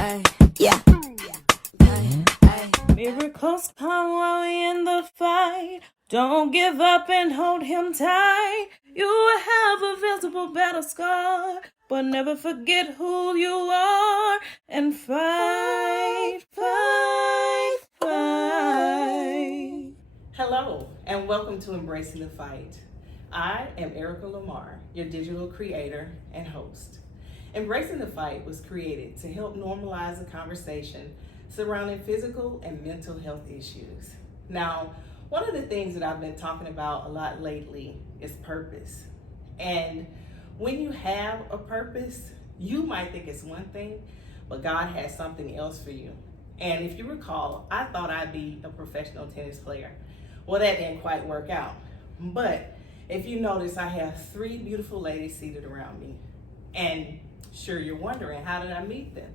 Ay, yeah. Ay, ay. Miracles come while we in the fight. Don't give up and hold him tight. You will have a visible battle scar, but never forget who you are and fight, fight, fight. Hello, and welcome to Embracing the Fight. I am Erica Lamar, your digital creator and host. Embracing the Fight was created to help normalize the conversation surrounding physical and mental health issues. Now, one of the things that I've been talking about a lot lately is purpose. And when you have a purpose, you might think it's one thing, but God has something else for you. And if you recall, I thought I'd be a professional tennis player. Well, that didn't quite work out. But if you notice, I have 3 beautiful ladies seated around me. And sure, you're wondering, how did I meet them?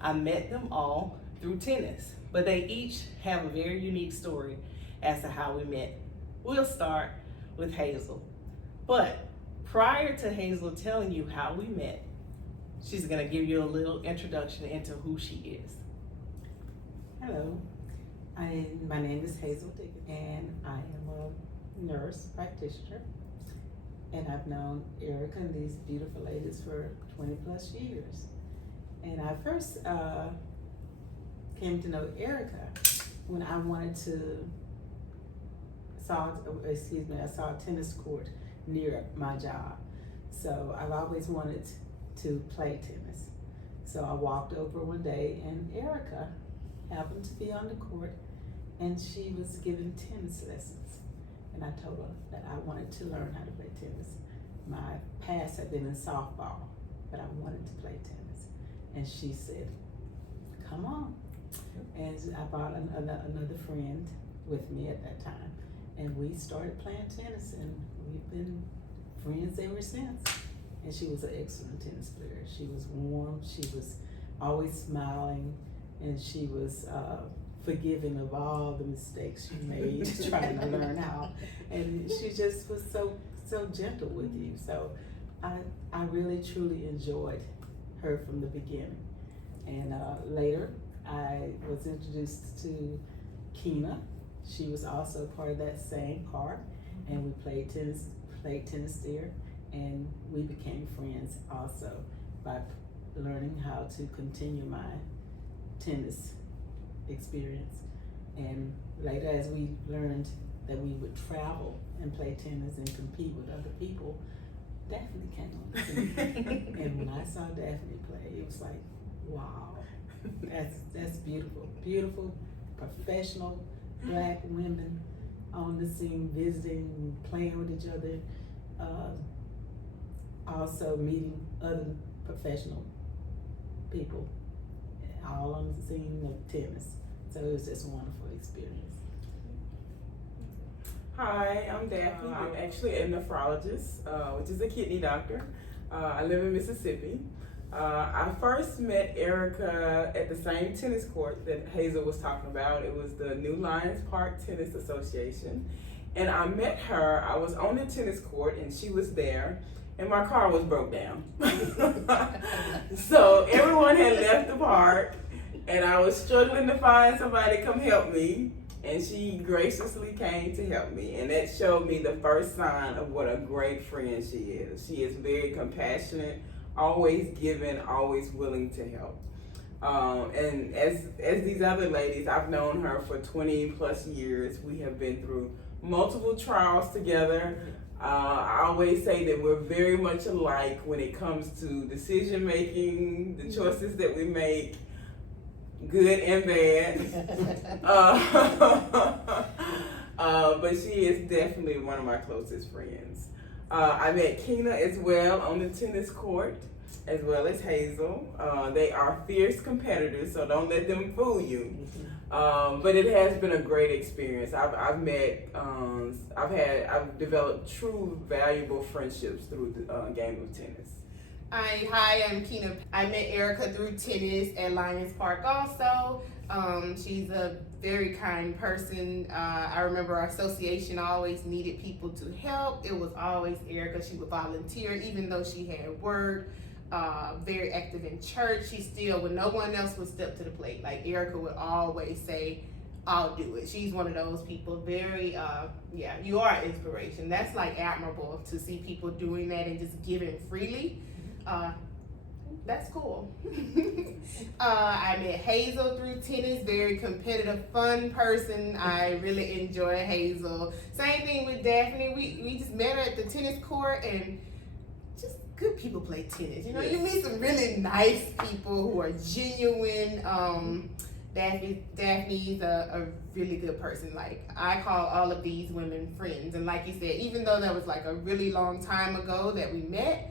I met them all through tennis, but they each have a very unique story as to how we met. We'll start with Hazel. But prior to Hazel telling you how we met, she's gonna give you a little introduction into who she is. Hello, my name is Hazel Dickens, and I am a nurse practitioner, and I've known Erica and these beautiful ladies for 20 plus years. And I first came to know Erica when I saw a tennis court near my job. So I've always wanted to play tennis. So I walked over one day, and Erica happened to be on the court, and she was giving tennis lessons. And I told her that I wanted to learn how to play tennis. My past had been in softball, but I wanted to play tennis. And she said, come on. And I brought another friend with me at that time. And we started playing tennis, and we've been friends ever since. And she was an excellent tennis player. She was warm, she was always smiling, and she was forgiving of all the mistakes she made trying to learn how. And she just was so gentle with you. So I really truly enjoyed her from the beginning. And later I was introduced to Kyna. She was also part of that same part, and we played tennis there, and we became friends also by learning how to continue my tennis experience. And later, as we learned that we would travel and play tennis and compete with other people, Daphne came on the scene. And when I saw Daphne play, it was like, wow, that's beautiful. Beautiful, professional Black women on the scene, visiting, playing with each other, also meeting other professional people, all on the scene of tennis. So it was just a wonderful experience. Hi, I'm Daphne. I'm actually a nephrologist, which is a kidney doctor. I live in Mississippi. I first met Erica at the same tennis court that Hazel was talking about. It was the New Lions Park Tennis Association. And I met her, I was on the tennis court and she was there, and my car was broke down. So everyone had left the park, and I was struggling to find somebody to come help me, and she graciously came to help me, and that showed me the first sign of what a great friend she is. She is very compassionate, always giving, always willing to help. And as these other ladies, I've known her for 20 plus years. We have been through multiple trials together. I always say that we're very much alike when it comes to decision making, the choices that we make, good and bad. But she is definitely one of my closest friends. I met Kyna as well on the tennis court, as well as Hazel. They are fierce competitors, so don't let them fool you. But it has been a great experience. I've developed true valuable friendships through the game of tennis. Hi, I'm Kyna. I met Erica through tennis at Lions Park also. She's a very kind person. I remember our association always needed people to help. It was always Erica. She would volunteer even though she had work. very active in church. She still, when no one else would step to the plate, like Erica would always say, I'll do it. She's one of those people, very, yeah, you are an inspiration. That's like admirable to see people doing that and just giving freely. That's cool. I met Hazel through tennis, very competitive, fun person. I really enjoy Hazel. Same thing with Daphne. We just met her at the tennis court, and just good people play tennis. You know, you meet some really nice people who are genuine. Daphne's a really good person. Like, I call all of these women friends. And like you said, even though that was like a really long time ago that we met,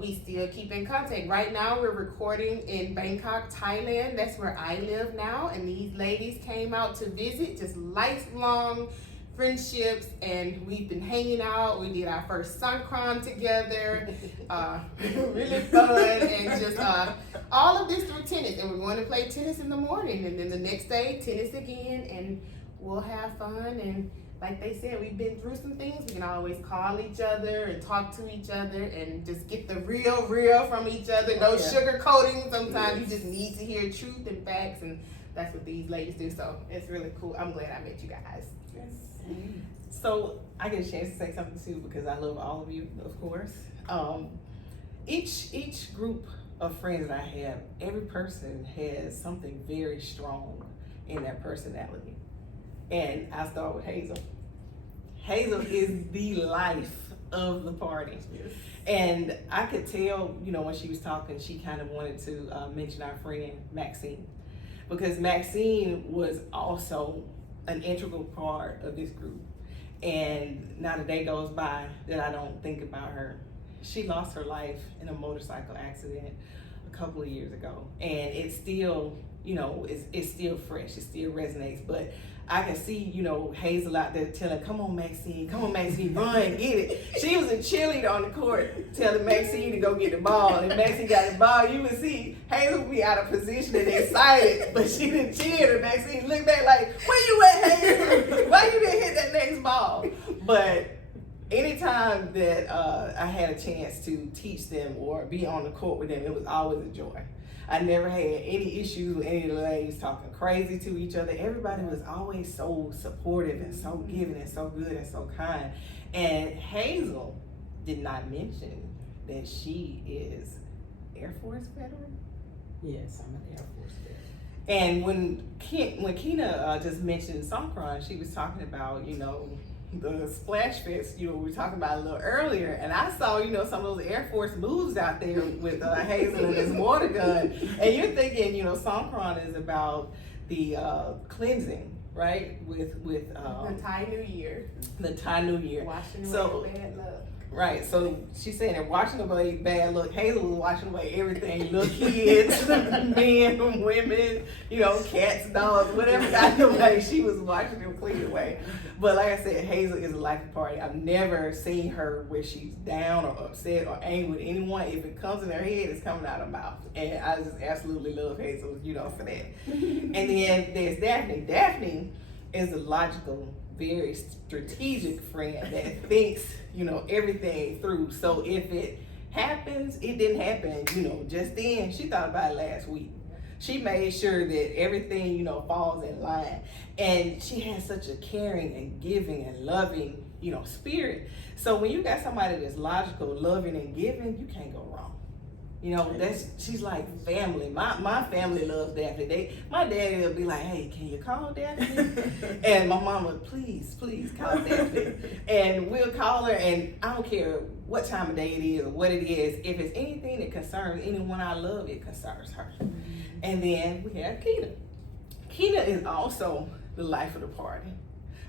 we still keep in contact. Right now we're recording in Bangkok, Thailand. That's where I live now. And these ladies came out to visit, just lifelong friendships, and we've been hanging out. We did our first Songkran together. Really fun, and just all of this through tennis. And we're going to play tennis in the morning, and then the next day tennis again, and we'll have fun. And like they said, we've been through some things. We can always call each other and talk to each other and just get the real from each other. No sugarcoating. Sometimes you just need to hear truth and facts, and that's what these ladies do. So it's really cool. I'm glad I met you guys. Yes. So I get a chance to say something too, because I love all of you, of course. Each group of friends that I have, every person has something very strong in their personality. And I start with Hazel. Hazel is the life of the party. Yes. And I could tell, you know, when she was talking, she kind of wanted to mention our friend Maxine, because Maxine was also an integral part of this group. And not a day goes by that I don't think about her. She lost her life in a motorcycle accident a couple of years ago, and it's still, you know, it's still fresh, it still resonates. But I can see, you know, Hazel out there telling, come on Maxine, run, get it. She was a cheerleader on the court telling Maxine to go get the ball, and Maxine got the ball. You would see Hazel be out of position and excited, but she didn't cheer, and Maxine looked back like, where you at, Hazel? Why you didn't hit that next ball? But anytime that I had a chance to teach them or be on the court with them, it was always a joy. I never had any issues with any of the ladies talking crazy to each other. Everybody was always so supportive and so giving and so good and so kind. And Hazel did not mention that she is Air Force veteran. Yes, I'm an Air Force veteran. And when Kyna just mentioned Songkran, she was talking about, you know, the splash fest, you know, we were talking about a little earlier, and I saw, you know, some of those Air Force moves out there with Hazel and his water gun, and you're thinking, you know, Songkran is about the cleansing, right? With the Thai New Year. The Thai New Year. Washing away bad luck. Right, so she's saying that washing away bad luck. Hazel was washing away everything, little kids, men, women, you know, cats, dogs, whatever got away, she was washing them clean away. But like I said, Hazel is a life of party. I've never seen her where she's down or upset or angry with anyone. If it comes in her head, it's coming out of her mouth. And I just absolutely love Hazel, you know, for that. And then there's Daphne. Daphne is a logical, very strategic friend that thinks, you know, everything through. So if it happens, it didn't happen, you know, just then. She thought about it last week. She made sure that everything, you know, falls in line. And she has such a caring and giving and loving, you know, spirit. So when you got somebody that's logical, loving, and giving, you can't go wrong. You know, she's like family. My family loves Daphne. My daddy will be like, hey, can you call Daphne? And my mom would, please call Daphne. And we'll call her, and I don't care what time of day it is or what it is. If it's anything that concerns anyone I love, it concerns her. And then we have Kyna. Kyna is also the life of the party.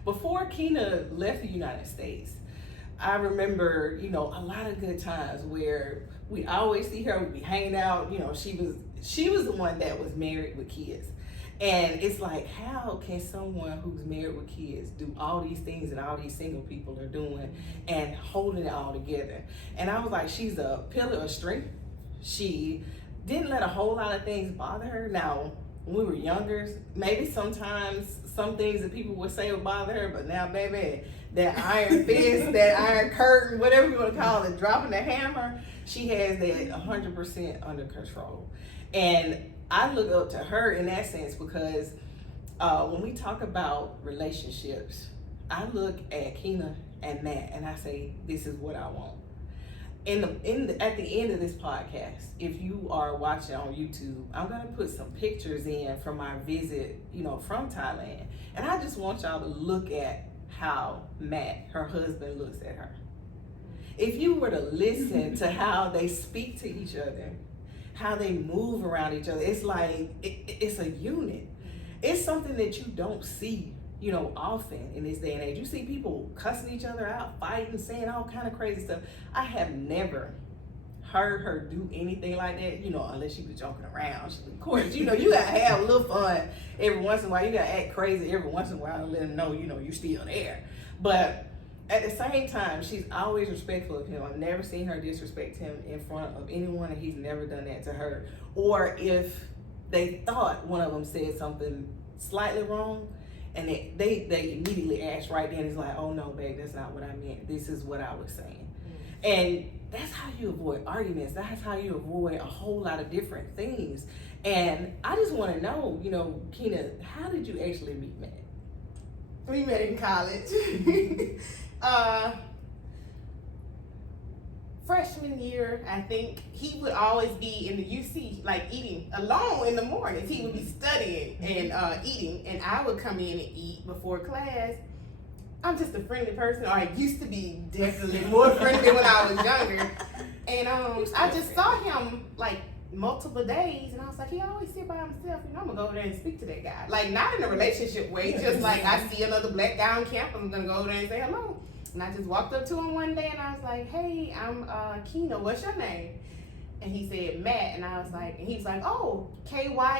Before Kyna left the United States, I remember, you know, a lot of good times where we always see her, we'd be hanging out, you know, she was the one that was married with kids. And it's like, how can someone who's married with kids do all these things that all these single people are doing and holding it all together? And I was like, she's a pillar of strength. She didn't let a whole lot of things bother her. Now, when we were younger, maybe sometimes some things that people would say would bother her, but now, baby, that iron fist, that iron curtain, whatever you want to call it, dropping the hammer, she has that 100% under control. And I look up to her in that sense because when we talk about relationships, I look at Kyna and Matt and I say, this is what I want. At the end of this podcast, if you are watching on YouTube, I'm gonna put some pictures in from our visit, from Thailand. And I just want y'all to look at how Matt, her husband, looks at her. If you were to listen to how they speak to each other, how they move around each other, it's like, it's a unit. It's something that you don't see, often in this day and age. You see people cussing each other out, fighting, saying all kind of crazy stuff. I have never heard her do anything like that, unless she was joking around. Of course, you gotta have a little fun every once in a while. You gotta act crazy every once in a while and let them know, you're still there. But at the same time, she's always respectful of him. I've never seen her disrespect him in front of anyone, and he's never done that to her. Or if they thought one of them said something slightly wrong, and they immediately asked right then, it's like, oh no, babe, that's not what I meant. This is what I was saying. And that's how you avoid arguments. That's how you avoid a whole lot of different things. And I just want to know, Kyna, how did you actually meet Matt? We met in college. Freshman year, I think, he would always be in the UC, like eating alone in the mornings. He would be studying and eating, and I would come in and eat before class. I'm just a friendly person, or I used to be definitely more friendly when I was younger. And I just saw him like multiple days, and I was like, he always sit by himself, I'm gonna go over there and speak to that guy. Like, not in a relationship way, just like I see another black guy on campus, I'm gonna go over there and say hello. And I just walked up to him one day and I was like, hey, I'm Kyna, what's your name? And he said Matt, and I was like, and he was like, oh, Kyna?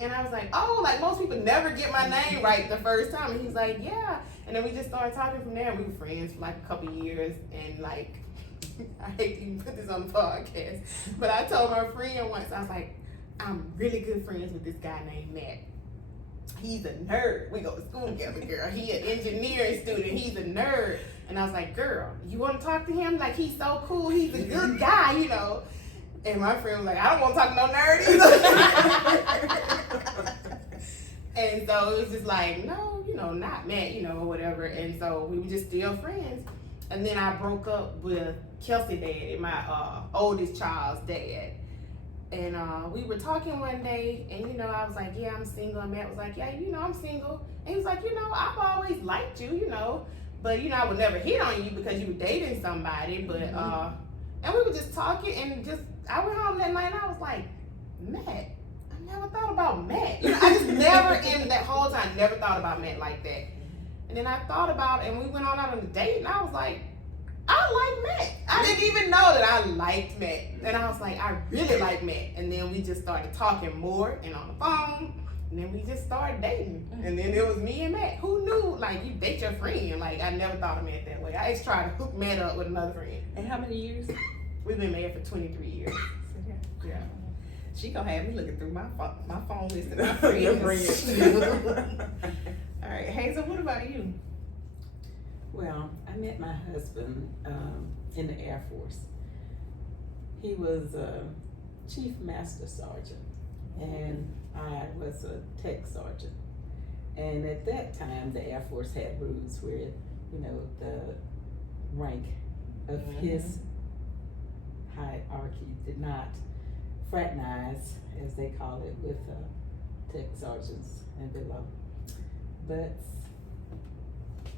And I was like, oh, like most people never get my name right the first time. And he's like, yeah. And then we just started talking from there. We were friends for like a couple years, and like, I hate to even put this on the podcast, but I told my friend once, I was like, I'm really good friends with this guy named Matt. He's a nerd. We go to school together, girl. He an engineering student. He's a nerd. And I was like, girl, you want to talk to him? Like, he's so cool. He's a good guy, And my friend was like, I don't want to talk to no nerd either. And so it was just like, no, not Matt, or whatever. And so we were just still friends. And then I broke up with Kelsey dad, my oldest child's dad. And we were talking one day, and I was like, yeah, I'm single. And Matt was like, yeah, I'm single. And he was like, I've always liked you, but I would never hit on you because you were dating somebody. But and we were just talking, and I went home that night, and I was like, Matt, I never thought about Matt. I just never, in that whole time, never thought about Matt like that. And then I thought about it, and we went out on a date, and I was like, I like Matt. I didn't even know that I liked Matt. And I was like, I really like Matt. And then we just started talking more and on the phone. And then we just started dating. And then it was me and Matt. Who knew, like, you date your friend? Like, I never thought of Matt that way. I just tried to hook Matt up with another friend. And how many years? We've been married for 23 years. Yeah. She gonna have me looking through my phone list of my friends. All right, Hazel, what about you? Well, I met my husband in the Air Force. He was a Chief Master Sergeant, and I was a Tech Sergeant. And at that time, the Air Force had rules where, the rank of his hierarchy did not fraternize, as they call it, with Tech Sergeants and below. But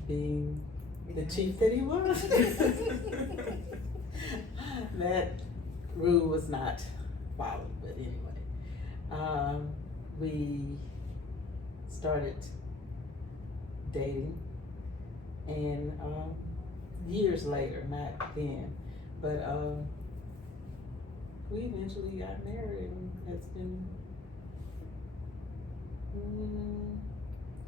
being the chief that he was, that rule was not followed. But anyway, we started dating, and years later, not then, but we eventually got married, and it's been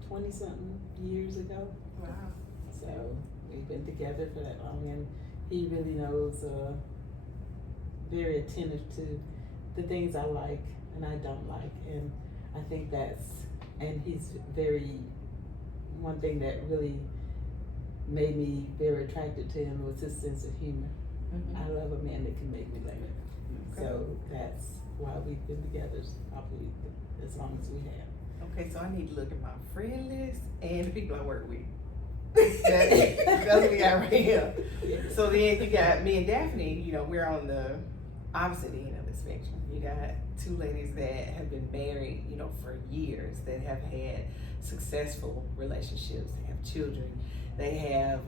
20-something years ago. Wow. So we've been together for that long, and he really knows, very attentive to the things I like and I don't like, and I think and he's one thing that really made me very attracted to him was his sense of humor. Mhm. I love a man that can make me laugh. Okay. So that's why we've been together probably as long as we have. Okay, so I need to look at my friend list and the people I work with. That's what we got right here. So then you got me and Daphne, you know, we're on the opposite end of the spectrum. You got two ladies that have been married, you know, for years, that have had successful relationships, they have children, they have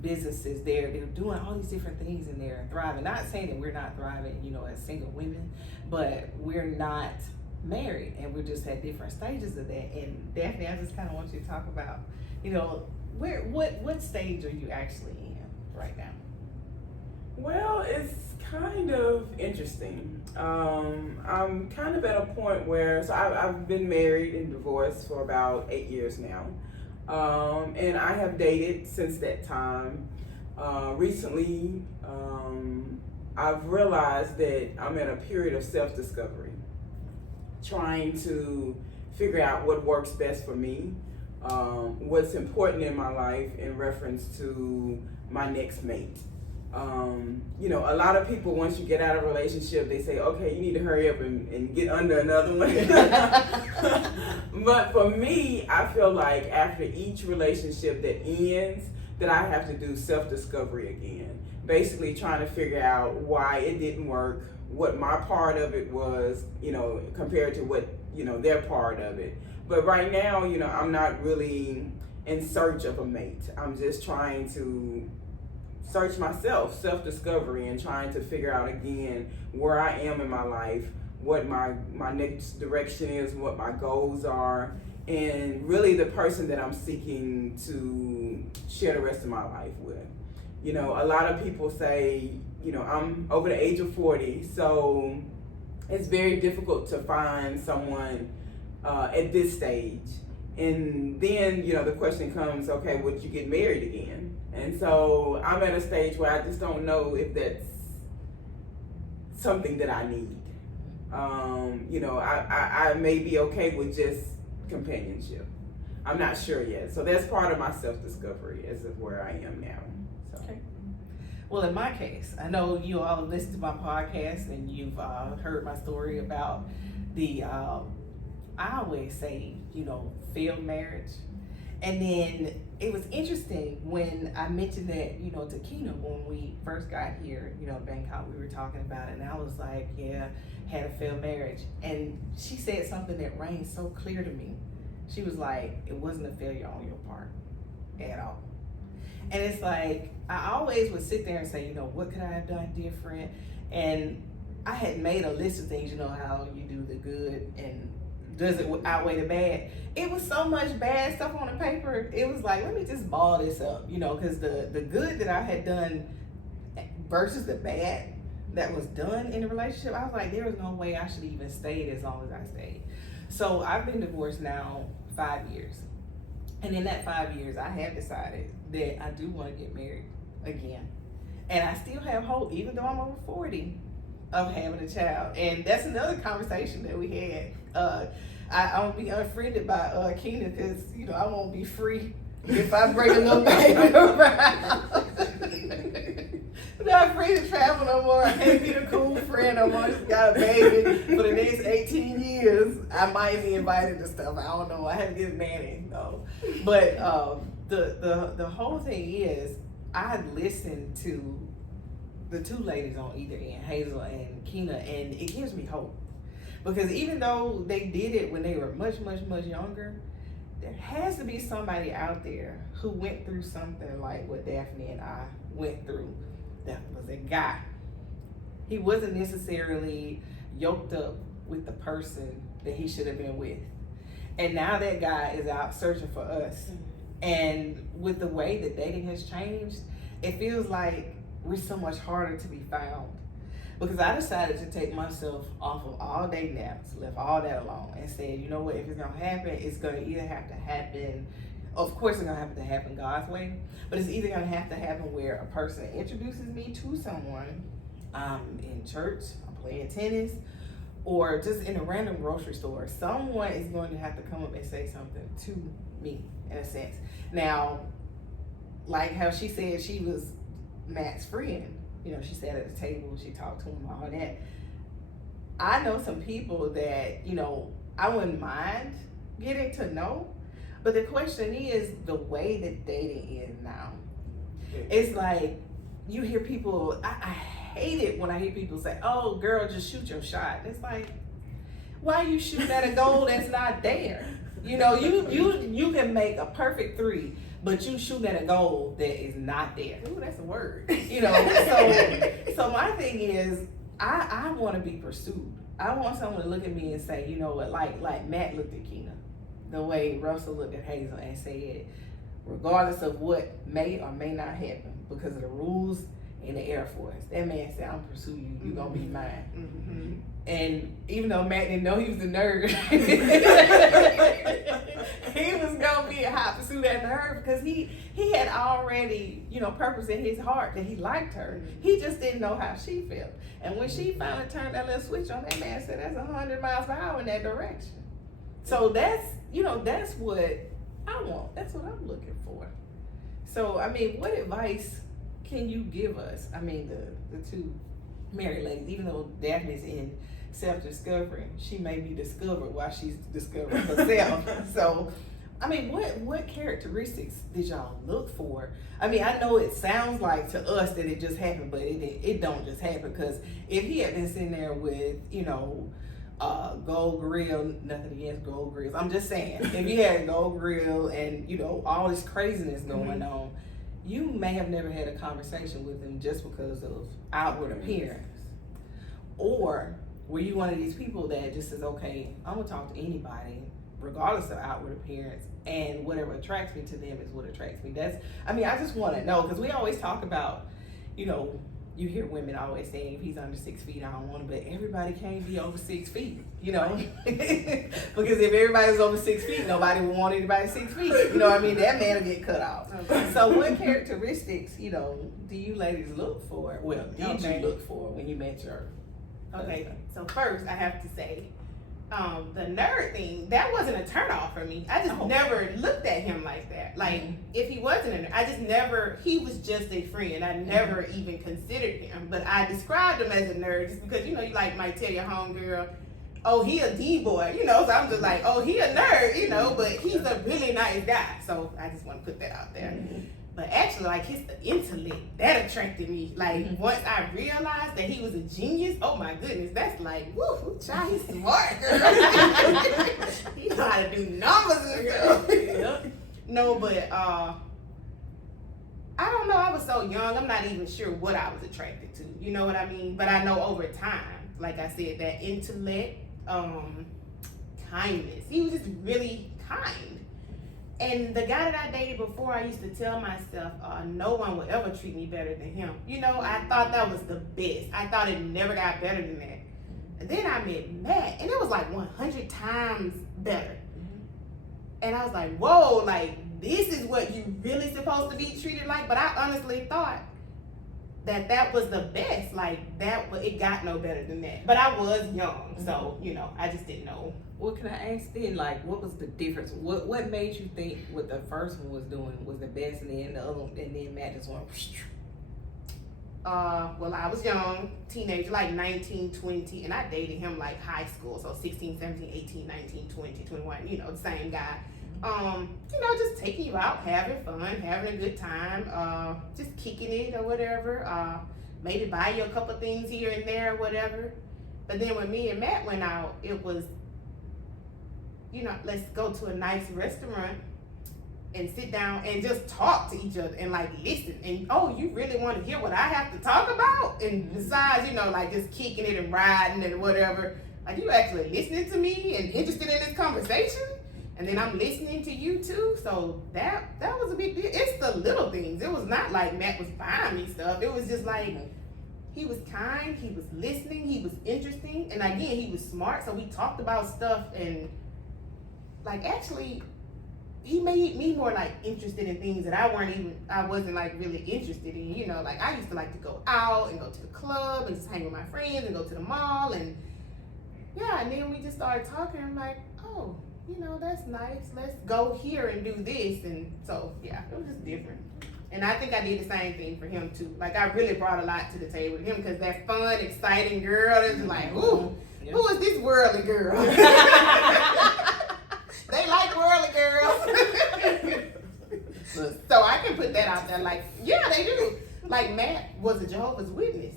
businesses, they're doing all these different things and they're thriving. Not saying that we're not thriving, you know, as single women, but we're not married and we're just at different stages of that. And Daphne, I just kind of want you to talk about, you know, what stage are you actually in right now? Well, it's kind of interesting. I'm kind of at a point where, so I've been married and divorced for about 8 years now. And I have dated since that time. Recently, I've realized that I'm in a period of self-discovery, trying to figure out what works best for me, what's important in my life in reference to my next mate. You know, a lot of people, once you get out of a relationship, they say, okay, you need to hurry up and get under another one. But for me, I feel like after each relationship that ends, that I have to do self-discovery again. Basically trying to figure out why it didn't work, what my part of it was, you know, compared to what, you know, their part of it. But right now, you know, I'm not really in search of a mate. I'm just trying to search myself, self-discovery, and trying to figure out again where I am in my life, what my next direction is, what my goals are, and really the person that I'm seeking to share the rest of my life with. You know, a lot of people say, you know, I'm over the age of 40, so it's very difficult to find someone at this stage. And then, you know, the question comes, okay, would you get married again? And so I'm at a stage where I just don't know if that's something that I need. You know, I may be okay with just companionship. I'm not sure yet. So that's part of my self-discovery as of where I am now. So. Okay. Well, in my case, I know you all have listened to my podcast and you've heard my story about the, I always say, you know, failed marriage. And then it was interesting when I mentioned that, you know, to Kyna when we first got here, you know, Bangkok, we were talking about it, and I was like, yeah, had a failed marriage. And she said something that rang so clear to me. She was like, it wasn't a failure on your part at all. And it's like, I always would sit there and say, you know, what could I have done different? And I had made a list of things, you know, how you do the good and does it outweigh the bad? It was so much bad stuff on the paper. It was like, let me just ball this up, you know, because the good that I had done versus the bad that was done in the relationship, I was like, there was no way I should even stayed as long as I stayed. So I've been divorced now 5 years. And in that 5 years, I have decided that I do want to get married again. And I still have hope, even though I'm over 40, of having a child. And that's another conversation that we had. I won't be unfriended by Kyna because, you know, I won't be free if I bring a little baby around. I'm not free to travel no more. I can't be the cool friend no more. Just got a baby for the next 18 years. I might be invited to stuff. I don't know. I haven't given Manny, no. But the whole thing is, I listened to the two ladies on either end, Hazel and Kyna, and it gives me hope. Because even though they did it when they were much, much, much younger, there has to be somebody out there who went through something like what Daphne and I went through. That was a guy. He wasn't necessarily yoked up with the person that he should have been with. And now that guy is out searching for us. And with the way that dating has changed, it feels like we're so much harder to be found. Because I decided to take myself off of all dating apps, left all that alone, and said, you know what, if it's gonna happen, it's gonna either have to happen, of course it's gonna have to happen God's way, but it's either gonna have to happen where a person introduces me to someone, I'm in church, I'm playing tennis, or just in a random grocery store. Someone is going to have to come up and say something to me, in a sense. Now, like how she said she was Matt's friend. You know, she sat at the table, she talked to him, all that. I know some people that, you know, I wouldn't mind getting to know, but the question is the way that dating is now. It's like, you hear people, I hate it when I hear people say, oh, girl, just shoot your shot. It's like, why you shooting at a goal that's not there? You know, you can make a perfect 3, but you shooting at a goal that is not there. Ooh, that's a word. You know, so my thing is, I want to be pursued. I want someone to look at me and say, you know what, like Matt looked at Kyna, the way Russell looked at Hazel and said, regardless of what may or may not happen, because of the rules in the Air Force, that man said, I'm pursuing you, you're gonna be mine. Mm-hmm. And even though Matt didn't know he was a nerd, he was gonna be a hot pursuit after her, because he had already, you know, purpose in his heart that he liked her. He just didn't know how she felt. And when she finally turned that little switch on, that man said that's 100 miles per hour in that direction. So that's, you know, that's what I want. That's what I'm looking for. So, I mean, what advice can you give us? I mean, the two married ladies, even though Daphne's in self-discovery, she may be discovered while she's discovering herself. So, I mean, what characteristics did y'all look for? I mean, I know it sounds like to us that it just happened, but it don't just happen, because if he had been sitting there with, you know, gold grill, nothing against gold grills, I'm just saying, if he had a gold grill and, you know, all this craziness going on, you may have never had a conversation with him just because of outward appearance. Or were you one of these people that just says, okay, I'm gonna talk to anybody regardless of outward appearance, and whatever attracts me to them is what attracts me? I just want to know, because we always talk about, you know, you hear women always saying, if he's under 6 feet, I don't want him, but everybody can't be over 6 feet, you know? Because if everybody's over 6 feet, nobody would want anybody 6 feet. You know what I mean? That man will get cut off. Okay. So what characteristics, you know, do you ladies look for? Well, did you look for when you met your Okay, husband? so first I have to say, the nerd thing, that wasn't a turn off for me. I just never looked at him like that. Like, if he wasn't a nerd, I just never, he was just a friend. I never even considered him. But I described him as a nerd just because, you know, you like might tell your homegirl, oh, he a D-boy, you know, so I'm just like, oh, he a nerd, you know, but he's a really nice guy. So I just want to put that out there. But actually, like, his intellect, that attracted me. Like, once I realized that he was a genius, oh my goodness, that's like, woo, child, he's smart, girl. He know how to do numbers and stuff. No, but I don't know, I was so young, I'm not even sure what I was attracted to, you know what I mean? But I know over time, like I said, that intellect, kindness, he was just really kind. And the guy that I dated before, I used to tell myself, no one would ever treat me better than him. You know, I thought that was the best. I thought it never got better than that. And then I met Matt, and it was like 100 times better. And I was like, whoa, like, this is what you really supposed to be treated like? But I honestly thought that was the best. Like, it got no better than that. But I was young, so, you know, I just didn't know. What can I ask then? Like, what was the difference? What made you think what the first one was doing was the best, and then the other one, and then Matt just went? Well, I was young, teenager, like 19, 20, and I dated him like high school, so 16, 17, 18, 19, 20, 21, you know, the same guy. You know, just taking you out, having fun, having a good time, just kicking it or whatever. Maybe buy you a couple things here and there or whatever. But then when me and Matt went out, it was, you know, let's go to a nice restaurant and sit down and just talk to each other and like listen. And oh, you really want to hear what I have to talk about? And besides, you know, like just kicking it and riding and whatever, like you actually listening to me and interested in this conversation? And then I'm listening to you too. So that was a big deal. It's the little things. It was not like Matt was buying me stuff. It was just like, he was kind, he was listening, he was interesting, and again, he was smart. So we talked about stuff, and like actually, he made me more like interested in things that I wasn't like really interested in. You know, like I used to like to go out and go to the club and just hang with my friends and go to the mall, and yeah, and then we just started talking. I'm like, oh, you know, that's nice. Let's go here and do this, and so yeah, it was just different. And I think I did the same thing for him too. Like I really brought a lot to the table with him because that fun, exciting girl is like, ooh, who is this worldly girl? They like worldly girls. So I can put that out there. Like, yeah, they do. Like Matt was a Jehovah's Witness.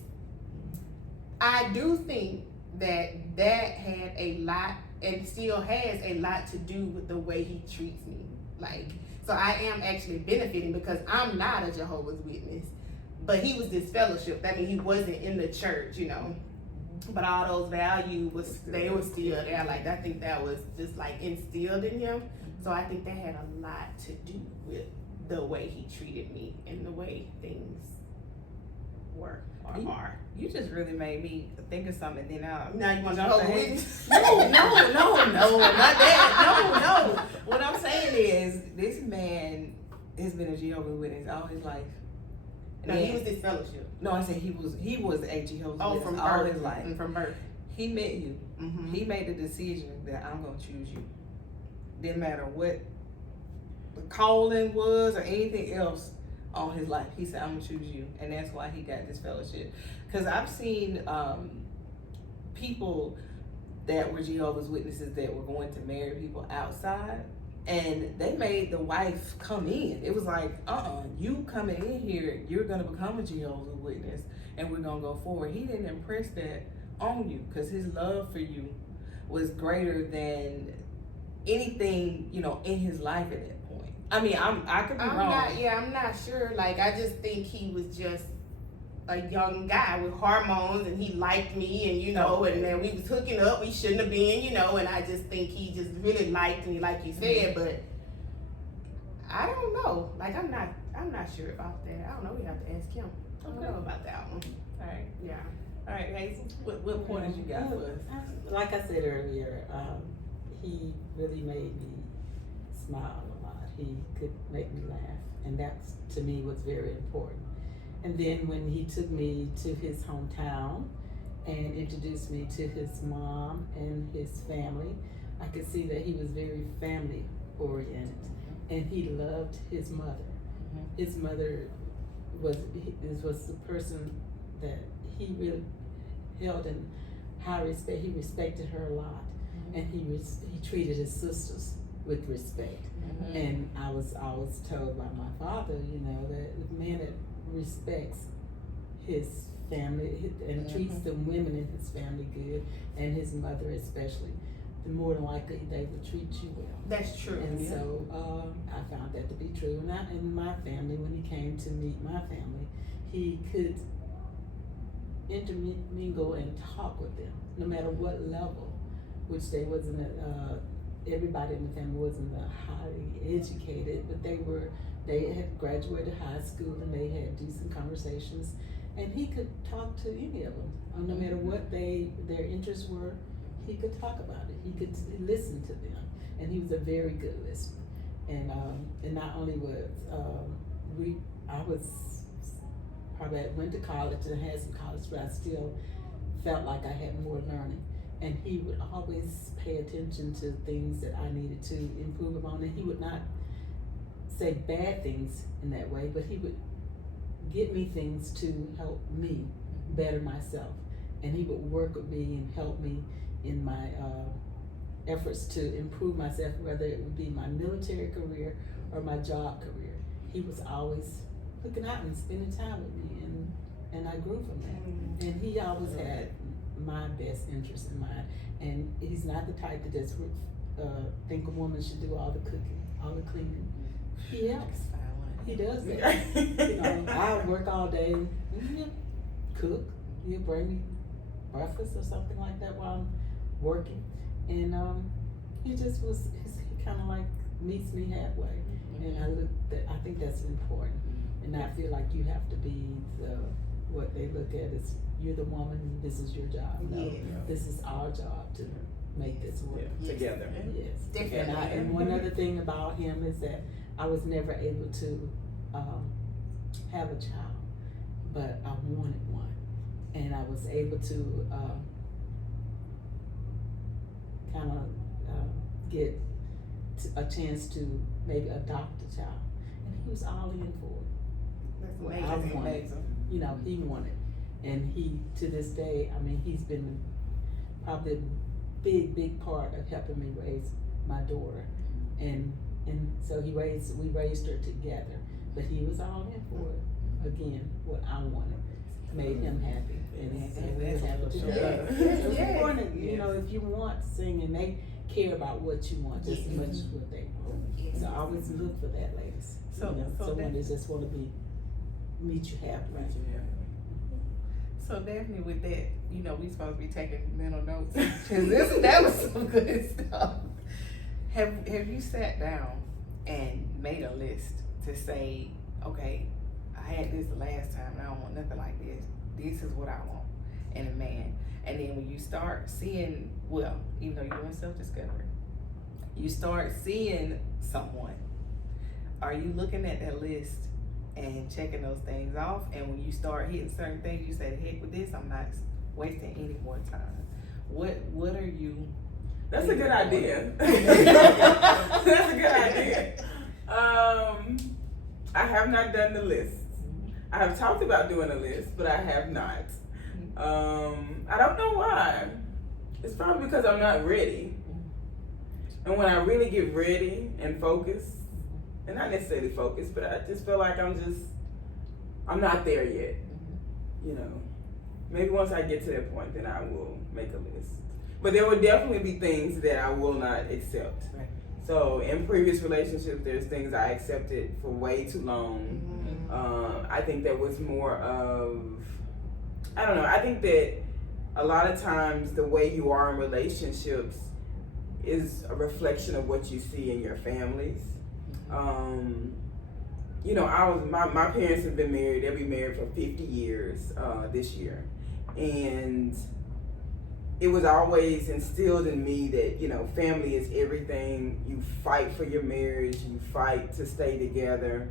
I do think that had a lot and still has a lot to do with the way he treats me. Like, so I am actually benefiting because I'm not a Jehovah's Witness, but he was disfellowshipped. I mean, he wasn't in the church, you know, but all those values they were still there. Like, I think that was just like instilled in him. So I think that had a lot to do with the way he treated me and the way things were or are. You just really made me think of something. Then Now you want Jehovah's Witness? No, not that. No. What I'm saying is, this man has been a Jehovah's Witness all his life. No, he was disfellowship. No, I said he was a Jehovah's Witness from all birth. his life. And from birth. He met you. Mm-hmm. He made the decision that I'm gonna choose you. Didn't matter what the calling was or anything else on his life. He said, I'm gonna choose you. And that's why he got this fellowship. Because I've seen people that were Jehovah's Witnesses that were going to marry people outside, and they made the wife come in. It was like, you coming in here, you're gonna become a Jehovah's Witness, and we're gonna go forward. He didn't impress that on you because his love for you was greater than anything, you know, in his life at that point. I mean, I could be wrong. I'm not sure. Like, I just think he was just a young guy with hormones, and he liked me, and you know, and then we was hooking up. We shouldn't have been, you know. And I just think he just really liked me, like you said. But I don't know. Like, I'm not sure about that. I don't know. We have to ask him. I don't know about that one. All right. Yeah. All right, Hazel. What pointers you got for us? Like I said earlier, he really made me smile a lot. He could make me laugh, and that to me was very important. And then when he took me to his hometown and introduced me to his mom and his family, I could see that he was very family oriented, and he loved his mother. His mother was the person that he really held in high respect. He respected her a lot, and he treated his sisters with respect. And I was always told by my father, you know, that a man that respects his family and treats the women in his family good, and his mother especially, the more than likely they will treat you well. That's true. And so I found that to be true. And in my family, when he came to meet my family, he could intermingle and talk with them, no matter what level, which they wasn't. Everybody in the family wasn't highly educated, but they had graduated high school and they had decent conversations, and he could talk to any of them, no matter what their interests were. He could talk about it. He could listen to them, and he was a very good listener. And not only was I went to college and had some college, but I still felt like I had more learning. And he would always pay attention to things that I needed to improve upon. And he would not say bad things in that way, but he would give me things to help me better myself. And he would work with me and help me in my efforts to improve myself, whether it would be my military career or my job career. He was always looking out and spending time with me, and I grew from that. And he always had my best interest in mind, and he's not the type to just think a woman should do all the cooking, all the cleaning. He helps. He does that. You know, I work all day and he'll cook. He'll bring me breakfast or something like that while I'm working, and he just was. He kind of like meets me halfway, and I think that's important, and I feel like you have to be what they look at is. You're the woman, this is your job. No, this is our job to make this work. Together. Yes. Definitely. And one other thing about him is that I was never able to have a child, but I wanted one. And I was able to kind of get a chance to maybe adopt a child. And he was all in for it. That's what I amazing. wanted. You know, he wanted. And he, to this day, I mean, he's been probably a big part of helping me raise my daughter. And so we raised her together. But he was all in for it. Again, what I wanted made him happy. And we were happy together. It's important, you know, if you want singing, they care about what you want just as much as what they want. So I always look for that, ladies. So- You know, so someone that- that just want to meet you halfway. So Daphne, with that, you know, we supposed to be taking mental notes because that was some good stuff. Have you sat down and made a list to say, okay, I had this the last time and I don't want nothing like this. This is what I want in a man. And then when you start seeing, well, even though you're doing self-discovery, you start seeing someone. Are you looking at that list and checking those things off? And when you start hitting certain things, you say, the heck with this, I'm not wasting any more time. What are you? That's a good idea. That's a good idea. I have not done the list. I have talked about doing a list, but I have not. I don't know why. It's probably because I'm not ready. And when I really get ready and focused, and not necessarily focused, but I just feel like I'm not there yet. You know, maybe once I get to that point, then I will make a list. But there will definitely be things that I will not accept. Right. So in previous relationships, there's things I accepted for way too long. I think that was more of, I don't know, I think that a lot of times the way you are in relationships is a reflection of what you see in your families. You know, my parents have been married, they'll be married for 50 years this year. And it was always instilled in me that, you know, family is everything. You fight for your marriage, you fight to stay together.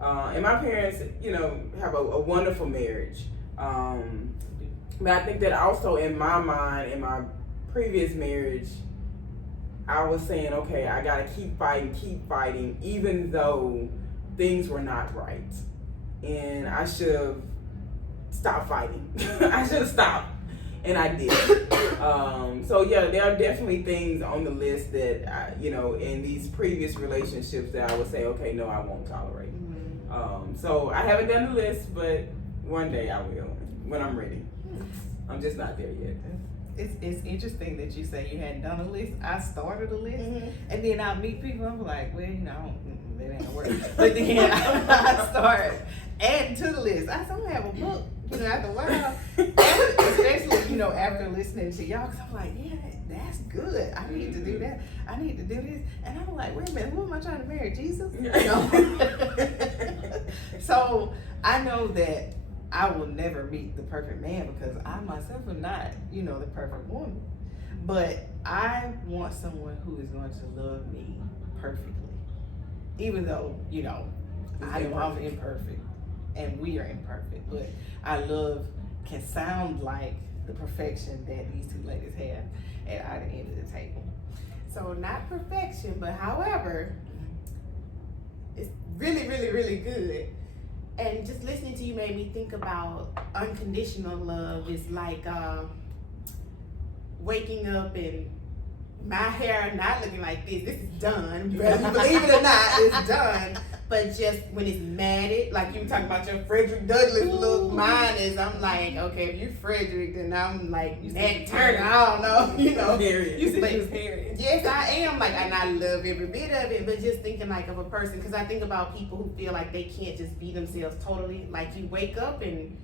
And my parents, you know, have a wonderful marriage. But I think that also in my mind, in my previous marriage, I was saying, okay, I gotta keep fighting, even though things were not right. And I should have stopped fighting. I should have stopped. And I did. So yeah, there are definitely things on the list that, you know, in these previous relationships that I would say, okay, no, I won't tolerate. So I haven't done the list, but one day I will, when I'm ready. I'm just not there yet. It's interesting that you say you hadn't done a list. I started a list, and then I meet people. I'm like, well, you know, that ain't gonna work. But then I start adding to the list. I said, I'm gonna have a book. You know, after a while, especially, you know, after listening to y'all, because I'm like, yeah, that's good. I need to do that. I need to do this. And I'm like, wait a minute, who am I trying to marry? Jesus? You know? So I know that I will never meet the perfect man because I myself am not, you know, the perfect woman. But I want someone who is going to love me perfectly. Even though, you know, I'm imperfect and we are imperfect. But I can sound like the perfection that these two ladies have at either end of the table. So not perfection, but however, it's really, really, really good. And just listening to you made me think about unconditional love is like waking up and my hair not looking like this. This is done. Whether you believe it or not, it's done. But just when it's matted, like you were talking about your Frederick Douglass look, mine is, I'm like, okay, if you're Frederick, then I'm like Nat Turner. I don't know, you know. You said you was Harriet. Yes, I am. Like, and I love every bit of it, but just thinking like of a person, because I think about people who feel like they can't just be themselves totally. Like you wake up and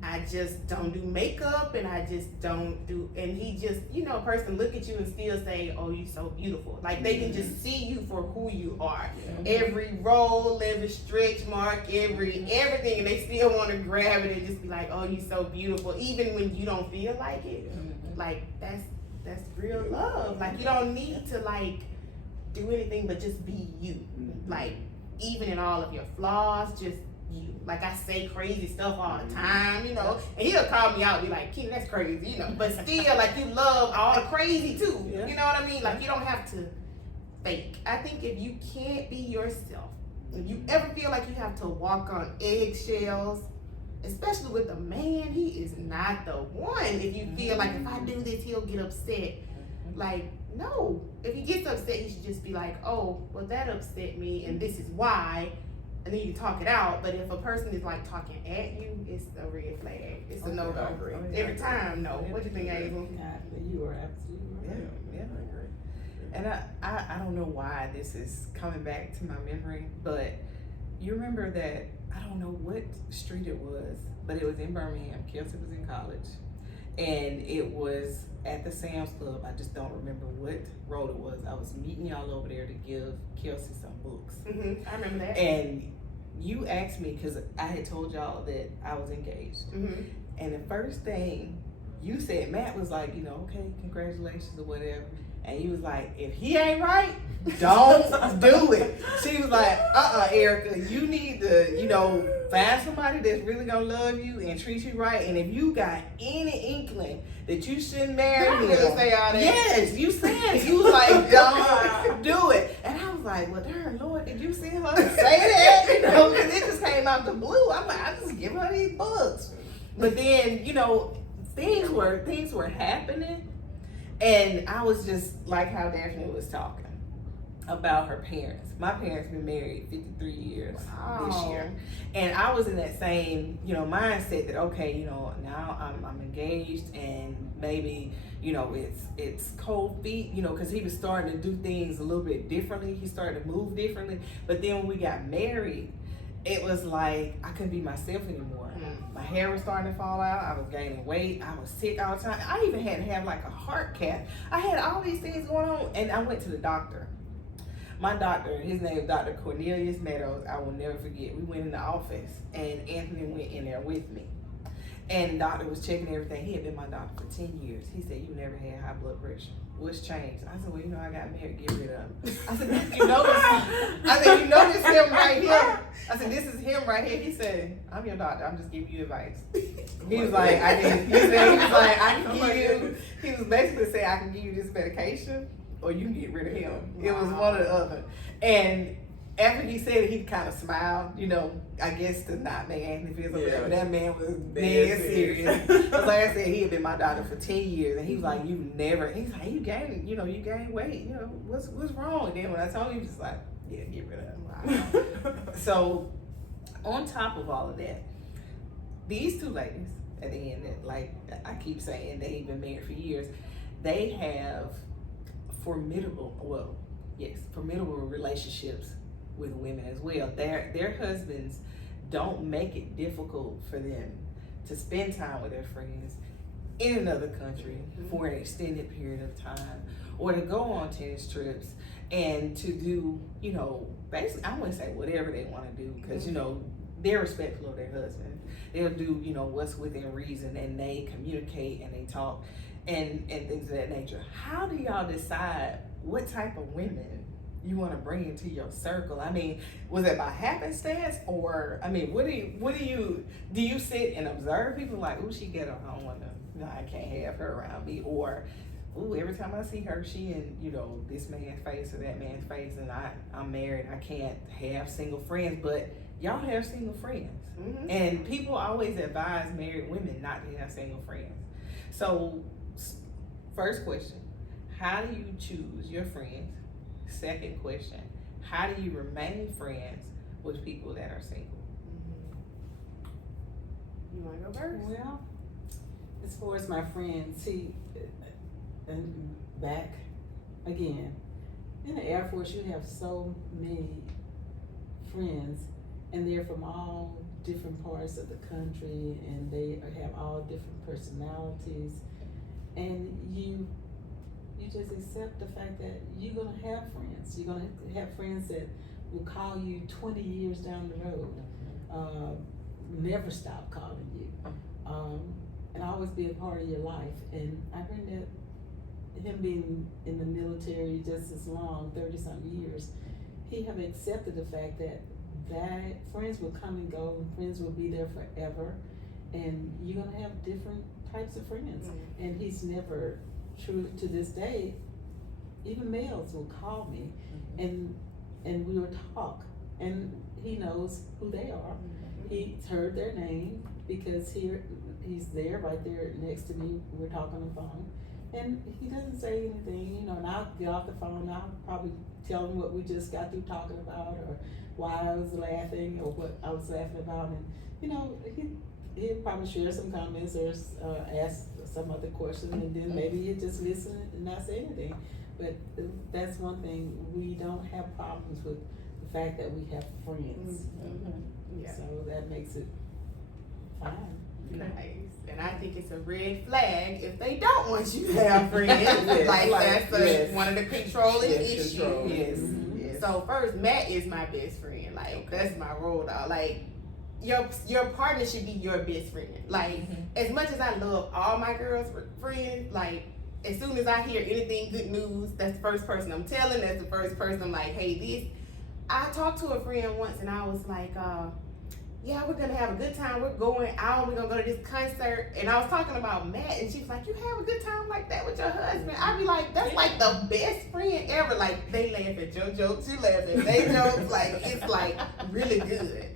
I just don't do makeup and I just don't do, and he just, you know, a person look at you and still say, oh, you're so beautiful. Like they can just see you for who you are. Every roll, every stretch mark, everything, and they still want to grab it and just be like, oh, you're so beautiful. Even when you don't feel like it. Like that's real love. Like you don't need to like do anything but just be you. Like even in all of your flaws, just you. Like I say crazy stuff all the time, you know, and he'll call me out and be like, Kyna, that's crazy, you know, but still like you love all the crazy too, you know what I mean? Like you don't have to fake. I think if you can't be yourself If you ever feel like you have to walk on eggshells, especially with a man, he is not the one. If you feel like if I do this, he'll get upset. Like, no. If he gets upset, he should just be like, oh, well, that upset me, and this is why. And then you talk it out. But if a person is like talking at you, it's a red flag. It's a no go. Every time, no. What do you think, Hazel? Exactly. You are absolutely right. Yeah, I agree. And I don't know why this is coming back to my memory, but you remember that, I don't know what street it was, but it was in Birmingham. Kelsey was in college. And it was at the Sam's Club. I just don't remember what road it was. I was meeting y'all over there to give Kelsey some books. I remember that. And you asked me, because I had told y'all that I was engaged. And the first thing you said, Matt was like, you know, okay, congratulations or whatever. And he was like, if he ain't right, don't do it. She was like, Erica, you need to, you know, find somebody that's really gonna love you and treat you right. And if you got any inkling that you shouldn't marry him, say all that? yes, you said, you was like, don't do it. And I was like, well, darn Lord, did you see her say that? You know, because it just came out the blue. I'm like, I just give her these books. But then, you know, things were happening. And I was just like how Daphne was talking about her parents. My parents been married 53 years this year. And I was in that same, you know, mindset that, okay, you know, now I'm engaged and maybe, you know, it's cold feet, you know, because he was starting to do things a little bit differently. He started to move differently. But then when we got married, it was like I couldn't be myself anymore. My hair was starting to fall out. I was gaining weight. I was sick all the time. I even had to have like a heart cath. I had all these things going on, and I went to the doctor. My doctor, his name is Dr. Cornelius Meadows. I will never forget. We went in the office, and Anthony went in there with me. And the doctor was checking everything. He had been my doctor for 10 years. He said, you never had high blood pressure. What's changed? I said, well, you know, I got married. Get rid of him. I said, you notice him right here? I said, this is him right here. He said, I'm your doctor. I'm just giving you advice. He was like, he was basically saying, I can give you this medication or you can get rid of him. It was one or the other. And after he said it, he kind of smiled, you know, I guess to not make Anthony feel so bad, but that man was dead serious. Because like I said, he had been my doctor for 10 years, and he was like, he's like, you gained weight, you know, what's wrong? And then when I told him, he was just like, yeah, get rid of him. Wow. So, on top of all of that, these two ladies, at the end, that, like I keep saying, they've been married for years, they have formidable relationships with women as well. Their husbands don't make it difficult for them to spend time with their friends in another country for an extended period of time, or to go on tennis trips and to do, you know, basically, I wouldn't say whatever they want to do, because, you know, they're respectful of their husband. They'll do, you know, what's within reason, and they communicate and they talk and things of that nature. How do y'all decide what type of women you want to bring into your circle? I mean, was it by happenstance, or I mean, do you sit and observe people like, oh, she get on, I don't want to, no, I can't have her around me, or ooh, every time I see her, she in, you know, this man's face or that man's face, and I'm married, I can't have single friends, but y'all have single friends. And people always advise married women not to have single friends. So, first question, how do you choose your friends? Second question, how do you remain friends with people that are single? You want to go first? Well, as far as my friends, and back again, in the Air Force, you have so many friends, and they're from all different parts of the country, and they have all different personalities, and you just accept the fact that you're going to have friends. You're going to have friends that will call you 20 years down the road, never stop calling you, and always be a part of your life. And I think that him being in the military just as long, 30-something years, he have accepted the fact that friends will come and go, and friends will be there forever, and you're going to have different types of friends. And he's never, true to this day, even males will call me and we will talk and he knows who they are. He's heard their name because he's there, right there next to me. We're talking on the phone, and he doesn't say anything, you know. And I'll get off the phone. And I'll probably tell him what we just got through talking about, or why I was laughing, or what I was laughing about, and you know, he'll probably share some comments or ask some other question, and then maybe he'll just listen and not say anything. But that's one thing, we don't have problems with the fact that we have friends. Yeah. So that makes it fine. Nice. And I think it's a red flag if they don't want you to have friends. like that's one of the controlling issues. Yes. So first, Matt is my best friend. Like that's my role dog. Like your partner should be your best friend. Like as much as I love all my girls friends, like as soon as I hear anything good news, that's the first person I'm telling. That's the first person I'm like, hey, this. I talked to a friend once and I was like, yeah, we're gonna have a good time. We're going out. We're gonna go to this concert. And I was talking about Matt, and she was like, "You have a good time like that with your husband?" I'd be like, "That's like the best friend ever." Like they laugh at your jokes, you laugh at their jokes. Like it's like really good.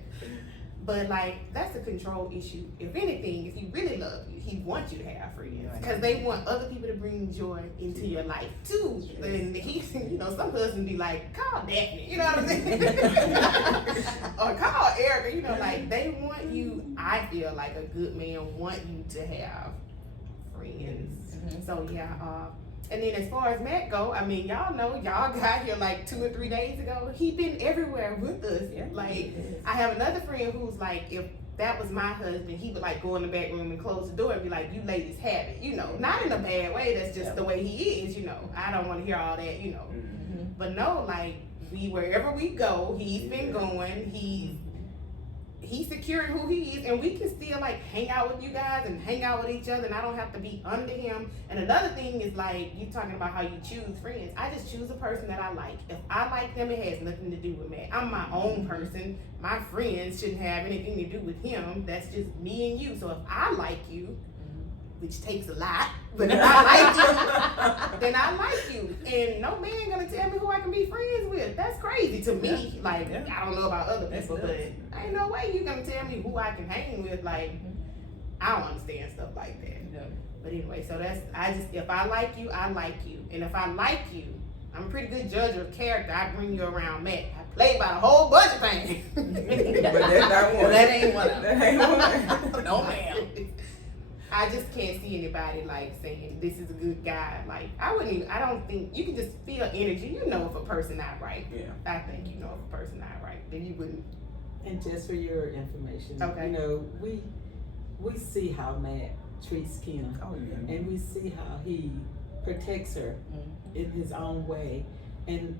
But like that's a control issue. If anything, if he really loves you, he wants you to have friends because they want other people to bring joy into your life too. And he, you know, some husbands be like, "Call Daphne," you know what I'm saying, or call Erica. You know, like they want you. I feel like a good man want you to have friends. So yeah. And then as far as Matt go, I mean, y'all know, y'all got here like 2 or 3 days ago. He been everywhere with us. Like, I have another friend who's like, if that was my husband, he would like go in the back room and close the door and be like, "You ladies have it," you know, not in a bad way. That's just the way he is, you know. I don't want to hear all that, you know. But no, like wherever we go, he's been going. He's securing who he is, and we can still like hang out with you guys and hang out with each other, and I don't have to be under him. And another thing is like you talking about how you choose friends. I just choose a person that I like. If I like them, it has nothing to do with me. I'm my own person. My friends shouldn't have anything to do with him. That's just me and you. So if I like you, which takes a lot, but if I like you, then I like you. And no man gonna tell me who I can be friends with. That's crazy to me. Like, I don't know about other people, but ain't no way you gonna tell me who I can hang with. Like, I don't understand stuff like that. No. But anyway, so if I like you, I like you. And if I like you, I'm a pretty good judge of character. I bring you around Matt. I play by a whole bunch of things. But that's not one. That ain't one of them. That ain't one. No ma'am. I just can't see anybody like saying this is a good guy. Like I don't think you can just feel energy. You know if a person not right. Yeah. I think you know if a person not right. Then you wouldn't. And just for your information, Okay. you know, we see how Matt treats Kyna, and we see how he protects her in his own way, and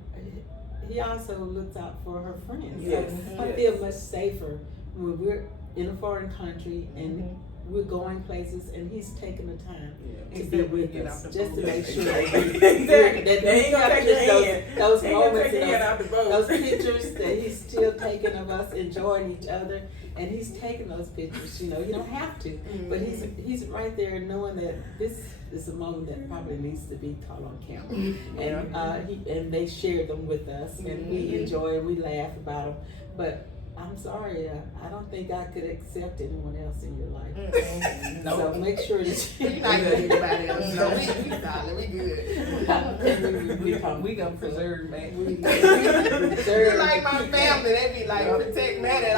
he also looks out for her friends. Yes. So I feel much safer when we're in a foreign country and we're going places, and he's taking the time to be with us, just to make sure that those moments, those pictures that he's still taking of us enjoying each other, and he's taking those pictures. You know, you don't have to, but he's right there knowing that this is a moment that probably needs to be caught on camera, and they share them with us, and we enjoy and we laugh about them, but. I'm sorry, I don't think I could accept anyone else in your life. So make sure that you're not good anybody else. No, we solid, we good. We gonna preserve Matt. You're like my family. They be like protect Matt at